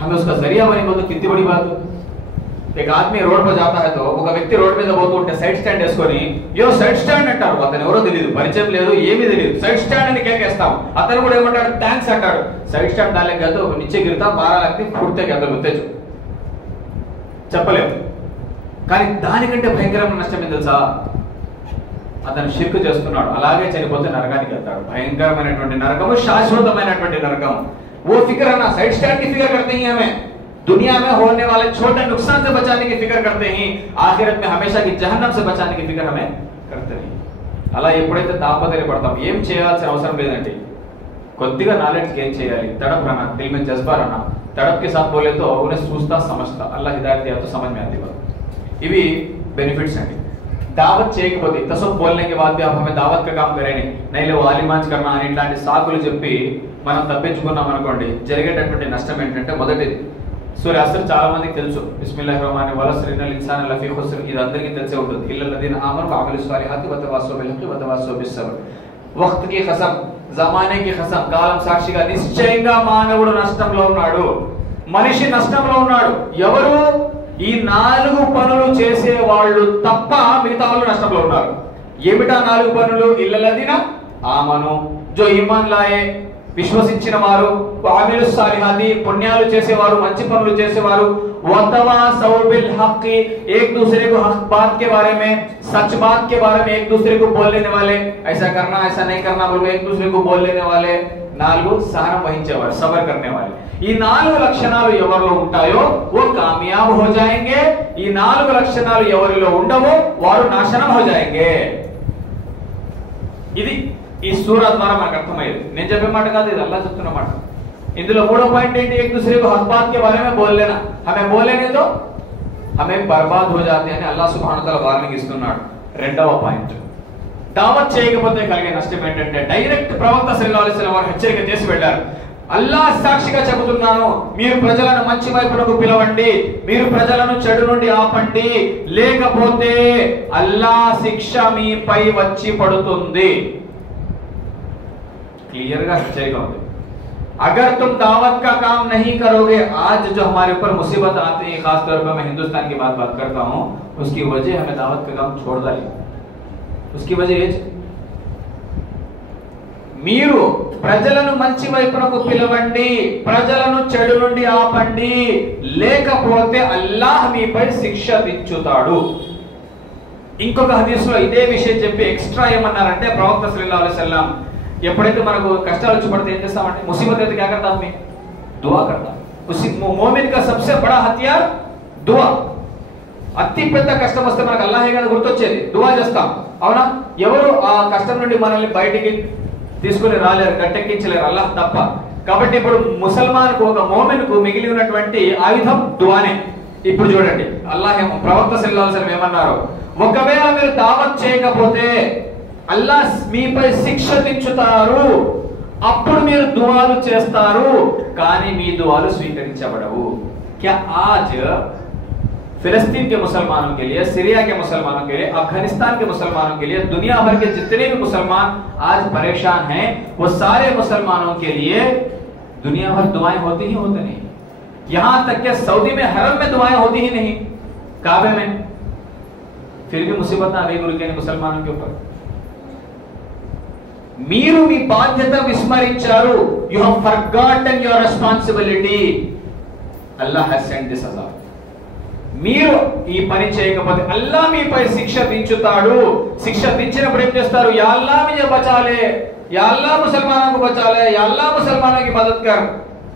हमें उसका जरिया बनी बोले तो कितनी बड़ी बात हो. एक आदमी रोड पर जाता है तो ఒక వ్యక్తి రోడ్ మీద పోతూ ఉంటే సైడ్ స్టాండ్ వేసుకొని యో సైడ్ స్టాండ్ అంటారు. అతను ఎవరో తెలియదు, పరిచయం లేదు, ఏమీ తెలియదు. సైడ్ స్టాండ్ అని కేకేస్తాం. అతను కూడా ఏమంటాడు, థ్యాంక్స్ అంటాడు. సైడ్ స్టాండ్ डालने गया तो नीचे गिरता, 12 लगती, फूटते क्या तो గుర్తే చెప్పలేము. కానీ దానికంటే భయంకరమైన నష్టం ఏం తెలుసా, అతను షిర్క్ చేస్తున్నాడు, అలాగే చనిపోతే నరకానికి వెళ్తాడు. భయంకరమైనటువంటి నరకము, శాశ్వతమైనటువంటి నరకం. वो फिक्र है ना, साइड स्टैंड की फिक्र करते ही हमें दुनिया में होने वाले छोटे नुकसान से बचाने की फिक्र करते हैं, आखिरत में हमेशा की जहन्नम से बचाने की फिक्र हमें करते नहीं. అలా ఎప్పుడైతే తాపత్రయపడతాం, ఏం చేయాల్సిన అవసరం లేదండి. కొద్దిగా నాలెడ్జ్ గెయిన్ చేయాలి. तड़प रहना, दिल में जज्बा रहना. तड़प के साथ बोले तो उन्हें सोचता समझता, अल्लाह हिदायत दिया तो समझ में आती बात. ఇవి బెనిఫిట్స్ అండి. దావత్ చేయకపోతే తసవ్వుఫ్ बोलने के बाद भी आप हमें दावत का काम करेंगे नहीं ले वालिमांच करना అని ఇట్లాంటి సాకులు చెప్పి మనం తప్పించుకున్నాం అనుకోండి, జరిగేటటువంటి నష్టం ఏంటంటే, మొదటిది సూర అస్ర్ చాలా మందికి తెలుసు. బిస్మిల్లాహిర్ రహమానిర్ రహీం వల్ ఇన్నల్ ఇన్సాన లఫీ ఖుస్ర్, ఇది అందరికీ తెలిసే ఉంటుంది. ఇల్లల్లదీన ఆమను వఅమిలుస్ సాలిహాతి వతవాసౌ బిల్ హక్కి వతవాసౌ బిస్ సబ్ర్. వక్త్ కి ఖసం, జమానే కి ఖసం, కాలం సాక్షిగా నిశ్చయంగా మానవుడు నష్టంలో ఉన్నాడు, మనిషి నష్టంలో ఉన్నాడు. ఎవరు? ఈ 4 పనులు చేసే వాళ్ళు తప్ప మిగతా వాళ్ళు నష్టంలో ఉన్నారు. ఏమిటా 4 పనులు? ఇల్లల్లదీన ఆమను, జో ఈమాన్ లాయే, విశ్వసించిన వారు, వఅమిలుస్ సాలిహాతి, పుణ్యాలు చేసేవారు, మంచి పనులు చేసేవారు, वतवासौ बिल हक़, एक दूसरे को हक बात के बारे में, सच बात के बारे में एक दूसरे को बोल लेने वाले, ऐसा करना ऐसा नहीं करना बोल एक दूसरे को बोल लेने वाले. 4 సహనం వహించేవారు, సబర్ करने वाले. ఈ 4 లక్షణాలు ఎవరిలో ఉంటాయో वो कामयाब हो जाएंगे. ఈ 4 లక్షణాలు ఎవరిలో ఉండవో వారు నాశనం हो जाएंगे. ఇది ఈ సూరా ద్వారా మనకు అర్థమయ్యేది. నేను చెప్పే మాట కాదు, ఇది అల్లాహ్ చెప్తున్న మాట. ఇందులో 3వ పాయింట్ ఏంటి? एक दूसरे को हक बात के बारे में बोल लेना. हमें बोलेंगे तो हमें बर्बाद हो जाते हैं అని అల్లాహ్ సుబ్హానహు వ తఆలా వార్నింగ్ ఇస్తున్నాడు. 2వ పాయింట్, దావత్ చేయకపోతే కలిగే నష్టం ఏంటంటే, డైరెక్ట్ ప్రవక్త సల్లల్లాహు అలైహి వసల్లం వారు హెచ్చరిక చేసి వెళ్ళారు. అల్లాహ్ సాక్షిగా చెబుతున్నాను, మీరు ప్రజలను మంచి వైపునకు పిలవండి, మీరు ప్రజలను చెడు నుండి ఆపండి, లేకపోతే అల్లాహ్ శిక్ష మీపై వచ్చి పడుతుంది. क्लियर గా హెచ్చరిక ఉంది. अगर तुम दावत का काम नहीं करोगे, आज जो हमारे ऊपर मुसीबत आती है, खास तौर पर मैं हिंदुस्तान की बात करता हूं, उसकी वजह हमें दावत का काम छोड़ डाली. उसकी वजह మీరు ప్రజలను మంచి వైపునకు పిలవండి, ప్రజలను చెడు నుండి ఆపండి, లేకపోతే అల్లాహ్ మీపై శిక్ష విధించుతాడు. ఇంకొక హదీస్లో ఇదే విషయం చెప్పి ఎక్స్ట్రా ఏమన్నారంటే, ప్రవక్త సల్లల్లాహు అలైహి వసల్లం ఎప్పుడైతే మనకు కష్టాలు వచ్చి పడితే ఏం చేస్తామంటే, ముసీబత్ అయితే क्या करता आदमी? दुआ करता. उसी मोमिन का सबसे बड़ा हथियार दुआ. అతి పెద్ద కష్టం వస్తే మనకు అల్లాహే కదా గుర్తొచ్చేది, దువా చేస్తాం, అవునా? ఎవరు ఆ కష్టం నుండి మనల్ని బయటికి తీసుకుని రాలేరు, గట్టెక్కించలేరు, అల్లాహ్ తప్ప. కాబట్టి ఇప్పుడు ముసల్మాన్కు, ఒక మోమిన్కు మిగిలి ఉన్నటువంటి ఆయుధం దువానే. ఇప్పుడు చూడండి, అల్లాహ్ ప్రవక్త సల్లల్లాహు అలైహి వసల్లం ఏమన్నారు? ఒకవేళ మీరు దావత్ చేయకపోతే అల్లాహ్ మీపై శిక్ష దించుతారు. అప్పుడు మీరు దుఆలు చేస్తారు, కానీ మీ దుఆలు స్వీకరించబడవు. क्या आज फिलिस्तीन के मुसलमानों के लिए, सीरिया के मुसलमानों के लिए, अफगानिस्तान के मुसलमानों के लिए, दुनिया भर के जितने भी मुसलमान आज परेशान हैं, वो सारे मुसलमानों के लिए दुनिया भर दुआएं होती ही होती नहीं. यहां तक कि सऊदी में हरम में दुआएं होती ही नहीं, काबे में, फिर भी मुसीबत ना आ गई मुसलमानों के ऊपर. మీరు మీ బాధ్యత విస్మరించారు. You have forgotten your responsibility. Allah has sent this అజాబ్. మీరు ఈ పని చేయకపోతే అల్లాహ్ మీపై శిక్ష దించుతాడు. శిక్ష దించినప్పుడు ఏం చేస్తారు? యా అల్లాహ్ मुझे बचा ले, या अल्लाह मुसलमानों को बचा ले, या अल्लाह मुसलमानों की मदद कर.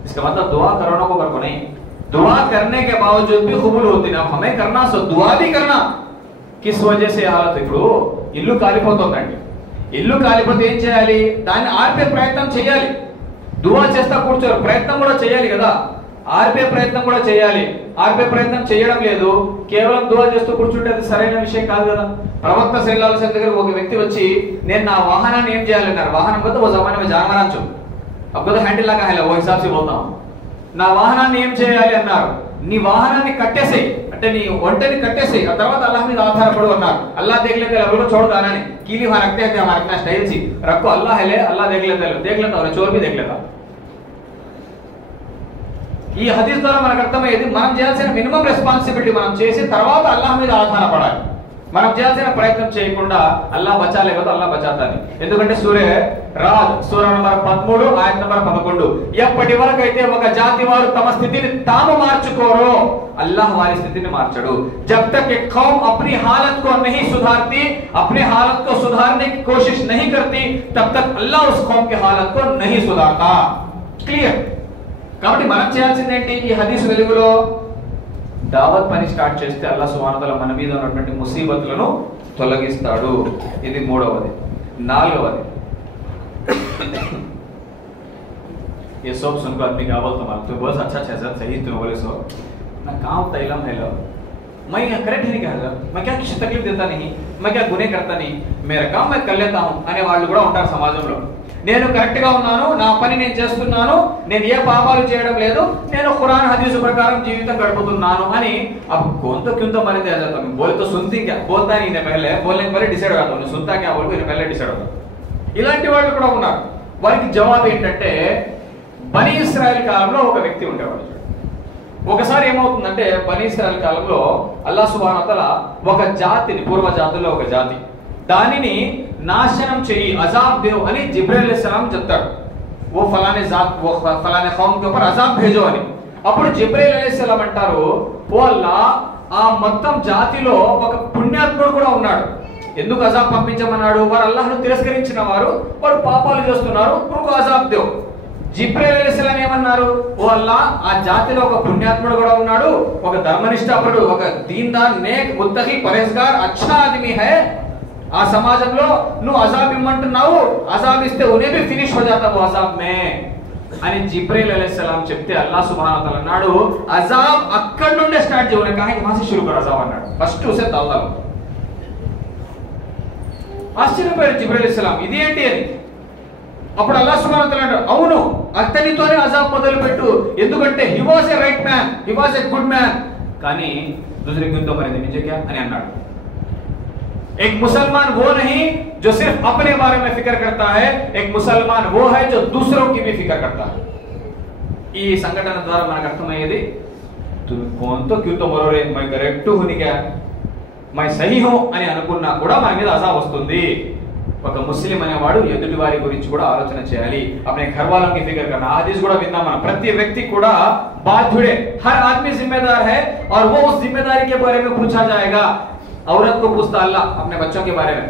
इसका मतलब दुआ करोड़ों को कर को नहीं. दुआ करने के बावजूद भी कबूल होती ना. हमें करना, सो दुआ भी करना. किस वजह से हालत ఇప్పుడు ఇల్లు కాలిపోతుందండి. ఇల్లు కాలిపోతే ఏం చేయాలి? దాన్ని ఆర్పే ప్రయత్నం చేయాలి. దువా చేస్తా కూర్చోరు, ప్రయత్నం కూడా చేయాలి కదా. ఆర్పే ప్రయత్నం కూడా చేయాలి. ఆర్పే ప్రయత్నం చేయడం లేదు, కేవలం దువా చేస్తూ కూర్చుంటే అది సరైన విషయం కాదు కదా. ప్రవక్త సల్లల్లాహు అలైహి వసల్లం దగ్గర ఒక వ్యక్తి వచ్చి నేను నా వాహనాన్ని ఏం చేయాలన్నారు. వాహనం కదా ఓ జమానా में जानवर चो अब तो हैंडल लगा है वो हिसाब से बोलता हूं. నా వాహనాన్ని ఏం చేయాలి అన్నారు. నీ వాహనాన్ని కట్టేసేయి, అంటే నీ ఒంటని కట్టేసేయి, ఆ తర్వాత అల్లాహ్ మీద ఆధారపడు అన్నారు. అల్లాహ్ देख लेते लोगों छोड़ दाना नहीं कीली वहां रखते हैं हमारे इतना स्टाइल सी रखो, अल्लाह है ले, अल्लाह देख लेता और चोर भी देख लेता. ఈ హదీస్ ద్వారా మనకు అర్థమయ్యేది మనం చేయాల్సిన మినిమం రెస్పాన్సిబిలిటీ మనం చేసి తర్వాత అల్లాహ్ మీద ఆధారపడాలి. మనం చేయాల్సిన ప్రయత్నం చేయకుండా అల్లాహ్ బచాలే కదా, అల్లాహ్ బచాతాని. ఎందుకంటే సూరే రాజ్ సూర నంబర్ 13 ఆయత్ నంబర్ 11 ఎప్పటి వరకు అయితే ఒక జాతి వారు తమ స్థితిని తాము మార్చుకోరో అల్లాహ్ వారి స్థితిని మార్చడు. जब तक एक कौम अपनी हालत को नहीं सुधारती, अपनी हालत को सुधारने की कोशिश नहीं करती, तब तक अल्लाह उस कौम की हालत को नहीं सुधारता. क्लियर? కాబట్టి మనం చేయాల్సింది ఏంటి? ఈ హదీస్ వెలుగులో దావత్ పని స్టార్ట్ చేస్తే అల్లాహ్ సుబ్హానహు వ తఆలా మన మీద ఉన్నటువంటి ముసీబతులను తొలగిస్తాడు. ఇది మూడవది. నాలుగవది, ये सब सुनकर आदमी क्या बोलता है तो बस अच्छा अच्छा सही तुम बोले सो मैं काम तैलम है लो मैं करेक्ट नहीं कहा, मैं क्या किसी तकलीफ देता नहीं, मैं क्या गुने करता नहीं, मेरा काम मैं कर लेता हूं అనే వాళ్ళు కూడా ఉంటారు సమాజంలో. నేను కరెక్ట్ గా ఉన్నాను, నా పని నేను చేస్తున్నాను, నేను ఏ పాపాలు చేయడం లేదు, నేను ఖురాన్ హదీస్ ప్రకారం జీవితం గడుపుతున్నాను అని. अब कौन तो क्यों तो मरे जाता है बोले तो सुनती क्या बोलता नहीं इन्हें पहले बोलने के पहले डिसाइड होता है सुनता क्या बोल इन्हें पहले डिसाइड होता. ఇలాంటి వాళ్ళు కూడా ఉన్నారు. వారికి జవాబు ఏంటంటే బనీ ఇస్రాయేల్ కాలంలో ఒక వ్యక్తి ఉండేవాడు. ఒకసారి ఏమవుతుందంటే బనీ ఇస్రాయేల్ కాలంలో అల్లాహ్ సుబ్హానహు వ తఆలా ఒక జాతిని, పూర్వ జాతుల్లో ఒక జాతి, దానిని నాశనం చెయ్యి, అజాబ్ దేవ్ అని జిబ్రీల్ अलैहिस्सलाम చెప్తాడు. वो फलाने जात वो फलाने कौम के ऊपर अजाब भेजो అని. అప్పుడు జిబ్రీల్ अलैहिस्सलाम అంటారు, ఓ అల్లాహ్ ఆ మొత్తం జాతిలో ఒక పుణ్యాత్ముడు కూడా ఉన్నాడు, ఎందుకు అజాబ్ పంపించమన్నాడు? వారు అల్లాహ్ను తిరస్కరించిన వారు, వారు పాపాలు చేస్తున్నారు, ఉनको అజాబ్ దేవ్. జిబ్రీల్ अलैहिस्सलाम ఏమన్నారు? ఓ అల్లాహ్ ఆ జాతిలో ఒక పుణ్యాత్ముడు కూడా ఉన్నాడు, ఒక ధర్మనిష్ఠపరుడు, ఒక దీన్దార్ నేక్ ముత్తఖి పరేజ్గార్ అచ్చా ఆదమీ హై, ఆ సమాజంలో నువ్వు అజాబ్ ఇమ్మంటున్నావు, అజాబ్ ఇస్తే ఉనే भी ఫినిష్ हो जाता वो అజాబ్ में అని జిబ్రీల్ अलैहिस्सलाम చెప్తే అల్లాహ్ సుబ్హానహు వ తఆలా అన్నాడు అజాబ్ అక్కడ నుండే స్టార్ట్ చేయవనే కహా వहां से शुरू कर అజాబ్ అన్నాడు. ఫస్ట్ ఉసే తల్లాలు ఆశ్చర్యపోయారు జిబ్రీల్ अलैहिस्सलाम, ఇది ఏంటి అని. అప్పుడు అల్లాహ్ సుబ్హానహు వ తఆలా అన్నాడు, అవును అతనితోనే అజాబ్ మొదలుపెట్టు, ఎందుకంటే he was a right man, he was a good man, కానీ दूसरे क्यों तो मरे नीचे क्या అని అన్నాడు. एक मुसलमान वो नहीं जो सिर्फ अपने बारे में फिक्र करता है, एक मुसलमान वो है जो दूसरों की भी फिक्र करता है. ఈ సంఘటన ద్వారా మనకు అర్థమయ్యేది कौन तो क्यों तो मरो रे मैं करेक्ट हूं क्या मैं सही हूं అని అనుకున్నా కూడా మన మీద అజాబ్ వస్తుంది. ఒక ముస్లిం అనేవాడు ఎదుటి వారి గురించి కూడా ఆలోచన చేయాలి, अपने घर वालों की फिक्र करना. హదీస్ కూడా విన్నాం మనం, ప్రతి వ్యక్తి కూడా బాధ్యుడే, हर आदमी जिम्मेदार है और वो उस जिम्मेदारी के बारे में पूछा जाएगा. औरत को पूछता अल्लाह अपने बच्चों के बारे में,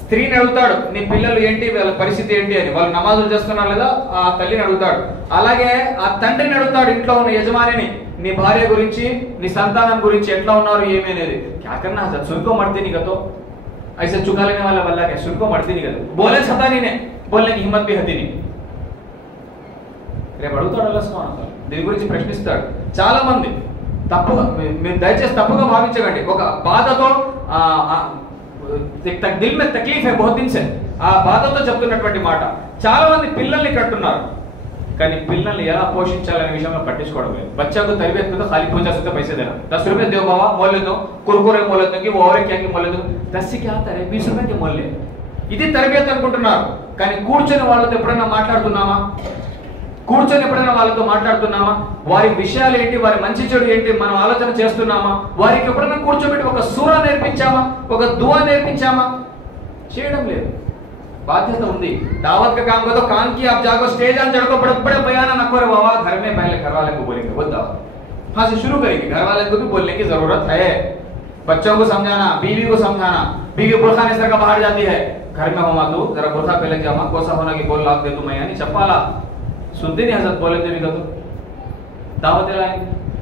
స్త్రీని అడుగుతాడు నీ పిల్లలు ఏంటి, వాళ్ళ పరిస్థితి ఏంటి అని, వాళ్ళు నమాజులు చేస్తున్నారు లేదా ఆ తల్లిని అడుగుతాడు. అలాగే ఆ తండ్రిని అడుగుతాడు, ఇంట్లో ఉన్న యజమానిని, నీ భార్య గురించి, నీ సంతానం గురించి ఎట్లా ఉన్నారు ఏమి అనేది. क्या करना है सुनको मरती नहीं तो ऐसे चुका लेने वाला वल्ला क्या सुनको मरती नहीं तो बोले छता नहीं ने बोलने की हिम्मत भी हती नहीं. రేపు అడుగుతాడు అల్లాహ్ సుబ్హానహు వ తఆలా, దీని గురించి ప్రశ్నిస్తాడు. చాలా మంది తప్పుగా మీరు దయచేసి తప్పుగా భావించకండి. ఒక బాధతో దిల్ మే తక్లీఫ్ హై బహుత్ దిన్ సే, ఆ బాధతో చెప్తున్నటువంటి మాట. చాలా మంది పిల్లల్ని కట్టున్నారు, కానీ పిల్లల్ని ఎలా పోషించాలనే విషయంలో పట్టించుకోవడం లేదు. బच्चा को तरबियत में तो खाली पूजा से पैसे देना, 10 रुपए दो बाबा मोल ले दो, कुरकुरे मोल ले दो, कि वो और क्या की मोल ले दो, 10 से क्या आता है 20 रुपए के मोल ले. ఇది తరబియత్ అనుకుంటున్నారు. కానీ కూర్చొని వాళ్ళతో ఎప్పుడైనా మాట్లాడుతున్నామా? కూర్చొని ఎప్పుడైనా వాళ్ళతో మాట్లాడుతున్నామా? వారి విషయాలు ఏంటి, వారి మంచి చెడు ఏంటి మనం ఆలోచన చేస్తున్నామా? వారికి ఎప్పుడైనా కూర్చోబెట్టి ఒక సూరా నేర్పించామా, ఒక దువా నేర్పించామా? చేయడం లేదు. बाध्यता ఉంది. दावत का काम करो, कान की आप जागो, स्टेज आन चढ़ो, बड़े बड़े बयान न करो बाबा, घर में पहले घर वाले को बोलेंगे, वो दावत हाँ से शुरू करेंगे. घर वाले को भी बोलने की जरूरत है. बच्चों को समझाना, बीवी को समझाना. बीवी बुरखा ने सर का बाहर जाती है, घर में होमा तू जरा बुरखा पहले जामा, कोसा होना की बोल लाग दे तू मैं यानी चप्पाला सुनते नहीं हजरत बोले तेरी तो दावत ఎలా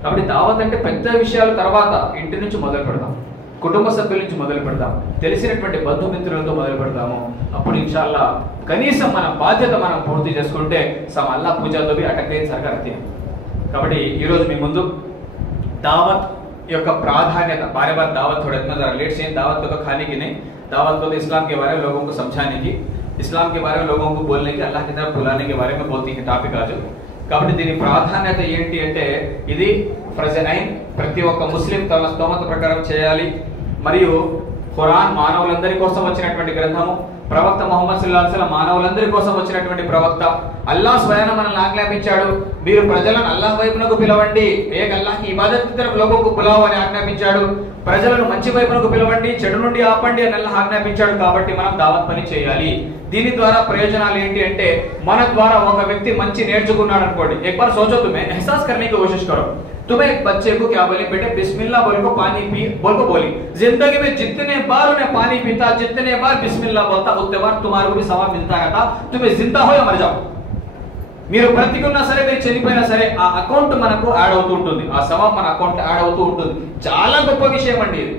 కాబట్టి దావత్ అంటే పెద్ద విషయాల తర్వాత ఇంటి నుంచి మొదలు పెడతాం, కుటుంబ సభ్యుల నుంచి మొదలు పెడతాం, తెలిసినటువంటి బంధుమిత్రులతో మొదలు పెడతాము. అప్పుడు ఇన్షాల్లా కనీసం మన బాధ్యత మనం పూర్తి చేసుకుంటే సమ అల్లా పూజతో भी అటకే సరకరతి. కాబట్టి ఈ రోజు మీ ముందు దావత్ యొక్క ప్రాధాన్యత, बार बार दावत थोड़ा इतना जरा लेट से दावत तो खाने की नहीं, दावत को तो इस्लाम के बारे में लोगों को समझाने की, इस्लाम के बारे में लोगों को बोलने की, अल्लाह की तरफ बुलाने के बारे में बोलती है టాపిక్ आज. కాబట్టి దీని ప్రాధాన్యత ఏంటి అంటే ఇది ఫర్జ్-ఐన్ ప్రతి ఒక్క ముస్లిం తన స్తోమత ప్రకారం చేయాలి. మరియు ఖురాన్ మానవులందరి కోసం వచ్చినటువంటి గ్రంథము, ప్రవక్త ముహమ్మద్ సల్లల్లాహు అలైహి వసల్లం మానవులందరి కోసం వచ్చినటువంటి ప్రవక్త. అల్లాహ్ స్వయం మనల్ని ఆజ్ఞాపించాడు, మీరు ప్రజలను అల్లాహ్ వైపునకు పిలవండి, ఏక అల్లాహ్ కి ఇబాదత్ కి తరఫ్ లోగోं को बुलाओ అని ఆజ్ఞాపించాడు. ప్రజలను మంచి వైపునకు పిలవండి, చెడు నుండి ఆపండి అని అల్లాహ్ ఆజ్ఞాపించాడు. కాబట్టి మనం దావత్ పని చేయాలి. దీని ద్వారా ప్రయోజనాలు ఏంటి అంటే మన ద్వారా ఒక వ్యక్తి మంచి నేర్చుకున్నాడు అనుకోండి, एक बार सोचो, तुम्हें एहसास करने की कोशिश करो, तुम्हें एक बच्चे को क्या बोले, बेटे बिस्मिल्लाह बोल को पानी पी बोल को बोली, जिंदगी में जितने बार उन्हें पानी पीता, जितने बार बिस्मिल्लाह बोलता, उतने बार तुम्हारे को भी सवाब मिलता है. तुम्हें जिंदा हो या मर जाओ, మీరు బ్రతికున్నా సరే మీరు చనిపోయినా సరే ఆ అకౌంట్ మనకు యాడ్ అవుతూ ఉంటుంది, ఆ సవాబ్ మన అకౌంట్ యాడ్ అవుతూ ఉంటుంది. చాలా గొప్ప విషయం అండి ఇది.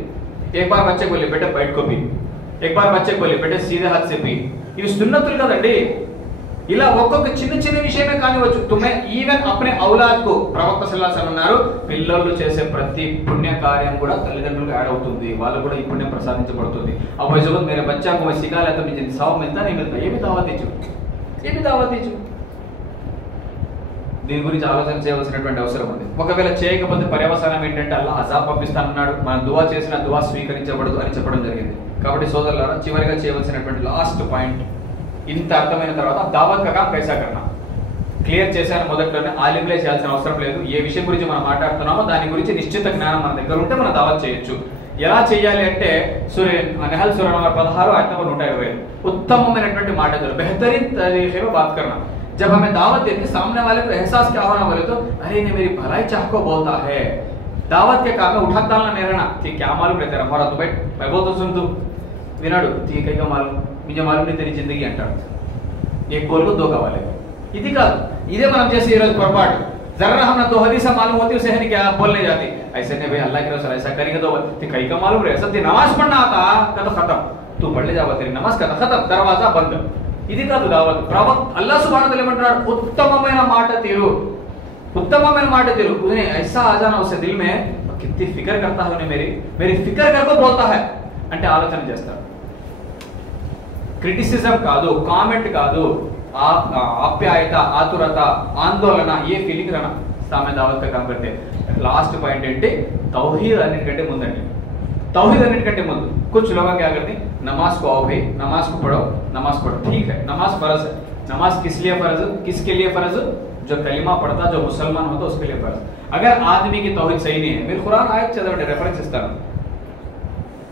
एक बार बच्चे बोले बेटे बैठ को पी, एक बार बच्चे बोले बेटे सीधे हाथ से पी. ఇవి సున్నతులు కదండి. ఇలా ఒక్కొక్క చిన్న చిన్న విషయమే కానివచ్చు. తుమ్మే ఈవెన్ అప్నే ఔలాద్ కు ప్రవక్త సల్లల్లాహు అలైహి వసల్లం అన్నారు, పిల్లలు చేసే ప్రతి పుణ్య కార్యం కూడా తల్లిదండ్రులకు యాడ్ అవుతుంది, వాళ్ళు కూడా ఈ పుణ్యం ప్రసాదించబడుతుంది. अब वैसे मेरे बच्चा को मैं सिखा लेता, मुझे सवाब मिलता नहीं मिलता, ये भी दावत दीजिए, ये भी दावत दीजिए. దీని గురించి ఆలోచన చేయవలసినటువంటి అవసరం ఉంది. ఒకవేళ చేయకపోతే పర్యవసానం ఏంటంటే అల్లాహ్ అజాబ్ పంపిస్తానన్నాడు. మనం దువా చేసిన దువా స్వీకరించబడదు అని చెప్పడం జరిగింది. కాబట్టి సోదరులారా, చివరిగా చేయవలసినటువంటి లాస్ట్ పాయింట్, ఇంత అర్థమైన తర్వాత దావత్ కా కామ్ కైసా కర్నా క్లియర్ చేశాను మొదట్లోనే. ఆలింలే చేయాల్సిన అవసరం లేదు. ఏ విషయం గురించి మనం మాట్లాడుతున్నామో దాని గురించి నిశ్చిత జ్ఞానం మన దగ్గర ఉంటే మనం దావత్ చేయొచ్చు. ఎలా చేయాలి అంటే నహల్ సూరా నంబర్ 16 ఆయత్ నంబర్ 125 ఉత్తమమైనటువంటి మాట, బెహతరీన్ తరీకే में बात करना. जब हमें दावत देते सामने वाले को एहसास क्या होना, बोले तो अरे ने मेरी भलाई चाह को बोलता है. दावत के काम में उठा डालना नहीं रहना. ठीक क्या मालूम है तेरा, हमारा तो बैठ मैं बोलता सुन तू వినాడు, ठीक है क्या मालूम, मुझे मालूम नहीं तेरी जिंदगी అంటాడు. एक बोल को दो कावाले. ఇది కాదు, ఇదే మనం చేసే ఈ రోజు పొరపాటు. जरा हमें दो हदीस मालूम होती उसे है क्या बोलने जाती, ऐसे नहीं भाई अल्लाह के रसूल ऐसा करेंगे तो कहीं का मालूम रहे, सत्य नमाज पढ़ना आता तो खत्म, तू पढ़ ले जावा, तेरी नमाज का खत्म, दरवाजा बंद. ఇది కాదు దావత్. ప్రవక్త అల్లాహ్ సుబ్హానహు వ తఆలా ఏమంటున్నాడు, ఉత్తమమైన మాట తీరు, ఉత్తమమైన మాట తీరు. उन्हें ऐसा आ जाना उससे दिल में, कितनी फिक्र करता है उन्हें, मेरी फिक्र करको बोलता है అంటే ఆలోచన చేస్తాడు. క్రిటిసిజం కాదు, కామెంట్ కాదు, ఆప్యాయత, ఆతురత, ఆందోళన, ఏ ఫీలింగ్ రానా సామే దావత్ కా కామ్ करते. లాస్ట్ పాయింట్ ఏంటి, తౌహీద్ అన్నిటికంటే ముందండి. तौहीद अन्निटिकंटे मुंदु. कुछ लोग क्या करते हैं, नमाज को आओ भाई, नमाज को पढ़ो, नमाज पढ़ो, ठीक है नमाज फर्ज है. नमाज किस लिए फर्ज, किसके लिए फर्ज, जो कलिमा पढ़ता, जो मुसलमान होता उसके लिए फर्ज. अगर आदमी की तौहीद सही नहीं है, మీరు ఖురాన్ ఆయత్ చదవండి, రెఫరెన్స్ ఇస్తాను.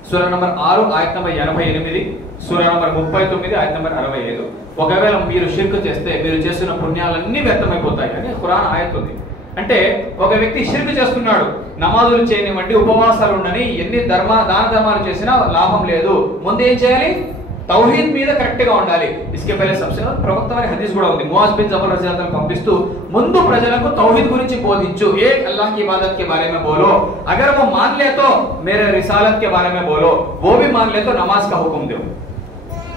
సూరా నంబర్ 6 ఆయత్ నంబర్ 88, సూరా నంబర్ 39 ఆయత్ నంబర్ 65. ఒకవేళ మీరు షిర్క్ చేస్తే మీరు చేస్తున్న పుణ్యాలన్నీ వ్యర్థమైపోతాయి అని ఖురాన్ ఆయత్ ఉంది. అంటే ఒక వ్యక్తి షిర్క్ చేస్తున్నాడు, నమాజులు చేయనివ్వండి, ఉపవాసాలు ఉండని, ఎన్ని దాన ధర్మాలు చేసినా లాభం లేదు. ముందు ఏం చేయాలి, తౌహీద్ మీద కరెక్ట్ గా ఉండాలి. इसके पहले सबसे ప్రవక్త వారి హదీస్ కూడా ఉంది, ముఆజ్ బిన్ జబల్ రజియల్లాహు అన్హు పంపిస్తూ ముందు ప్రజలకు తౌహీద్ గురించి బోధించు. एक अल्लाह की इबादत के बारे में बोलो, अगर वो मान ले तो मेरे रिसालत के बारे में बोलो, वो भी मान ले तो नमाज का हुक्म दो.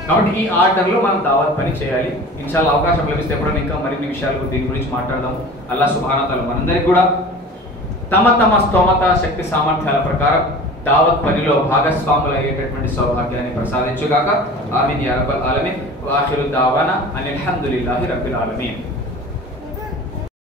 కాబట్టి ఈ ఆర్డర్ లో మనం దావత్ పని చేయాలి. ఇన్షాల్లాహ్ అవకాశం లభిస్తే ఎప్పుడైనా ఇంకా మరిన్ని విషయాలు దీని గురించి మాట్లాడదాం. అల్లాహ్ సుబ్హానహు వ తఆలా మనందరికీ కూడా తమ తమ స్తోమత శక్తి సామర్థ్యాల ప్రకారం దావత్ పనిలో భాగస్వాములయ్యేటటువంటి సౌభాగ్యాన్ని ప్రసాదించుగాక. ఆమీన్ యా రబ్బల్ ఆలమీన్. వాఖిరు దావానా అనిల్ హమ్దులిల్లాహి రబ్బిల్ ఆలమీన్.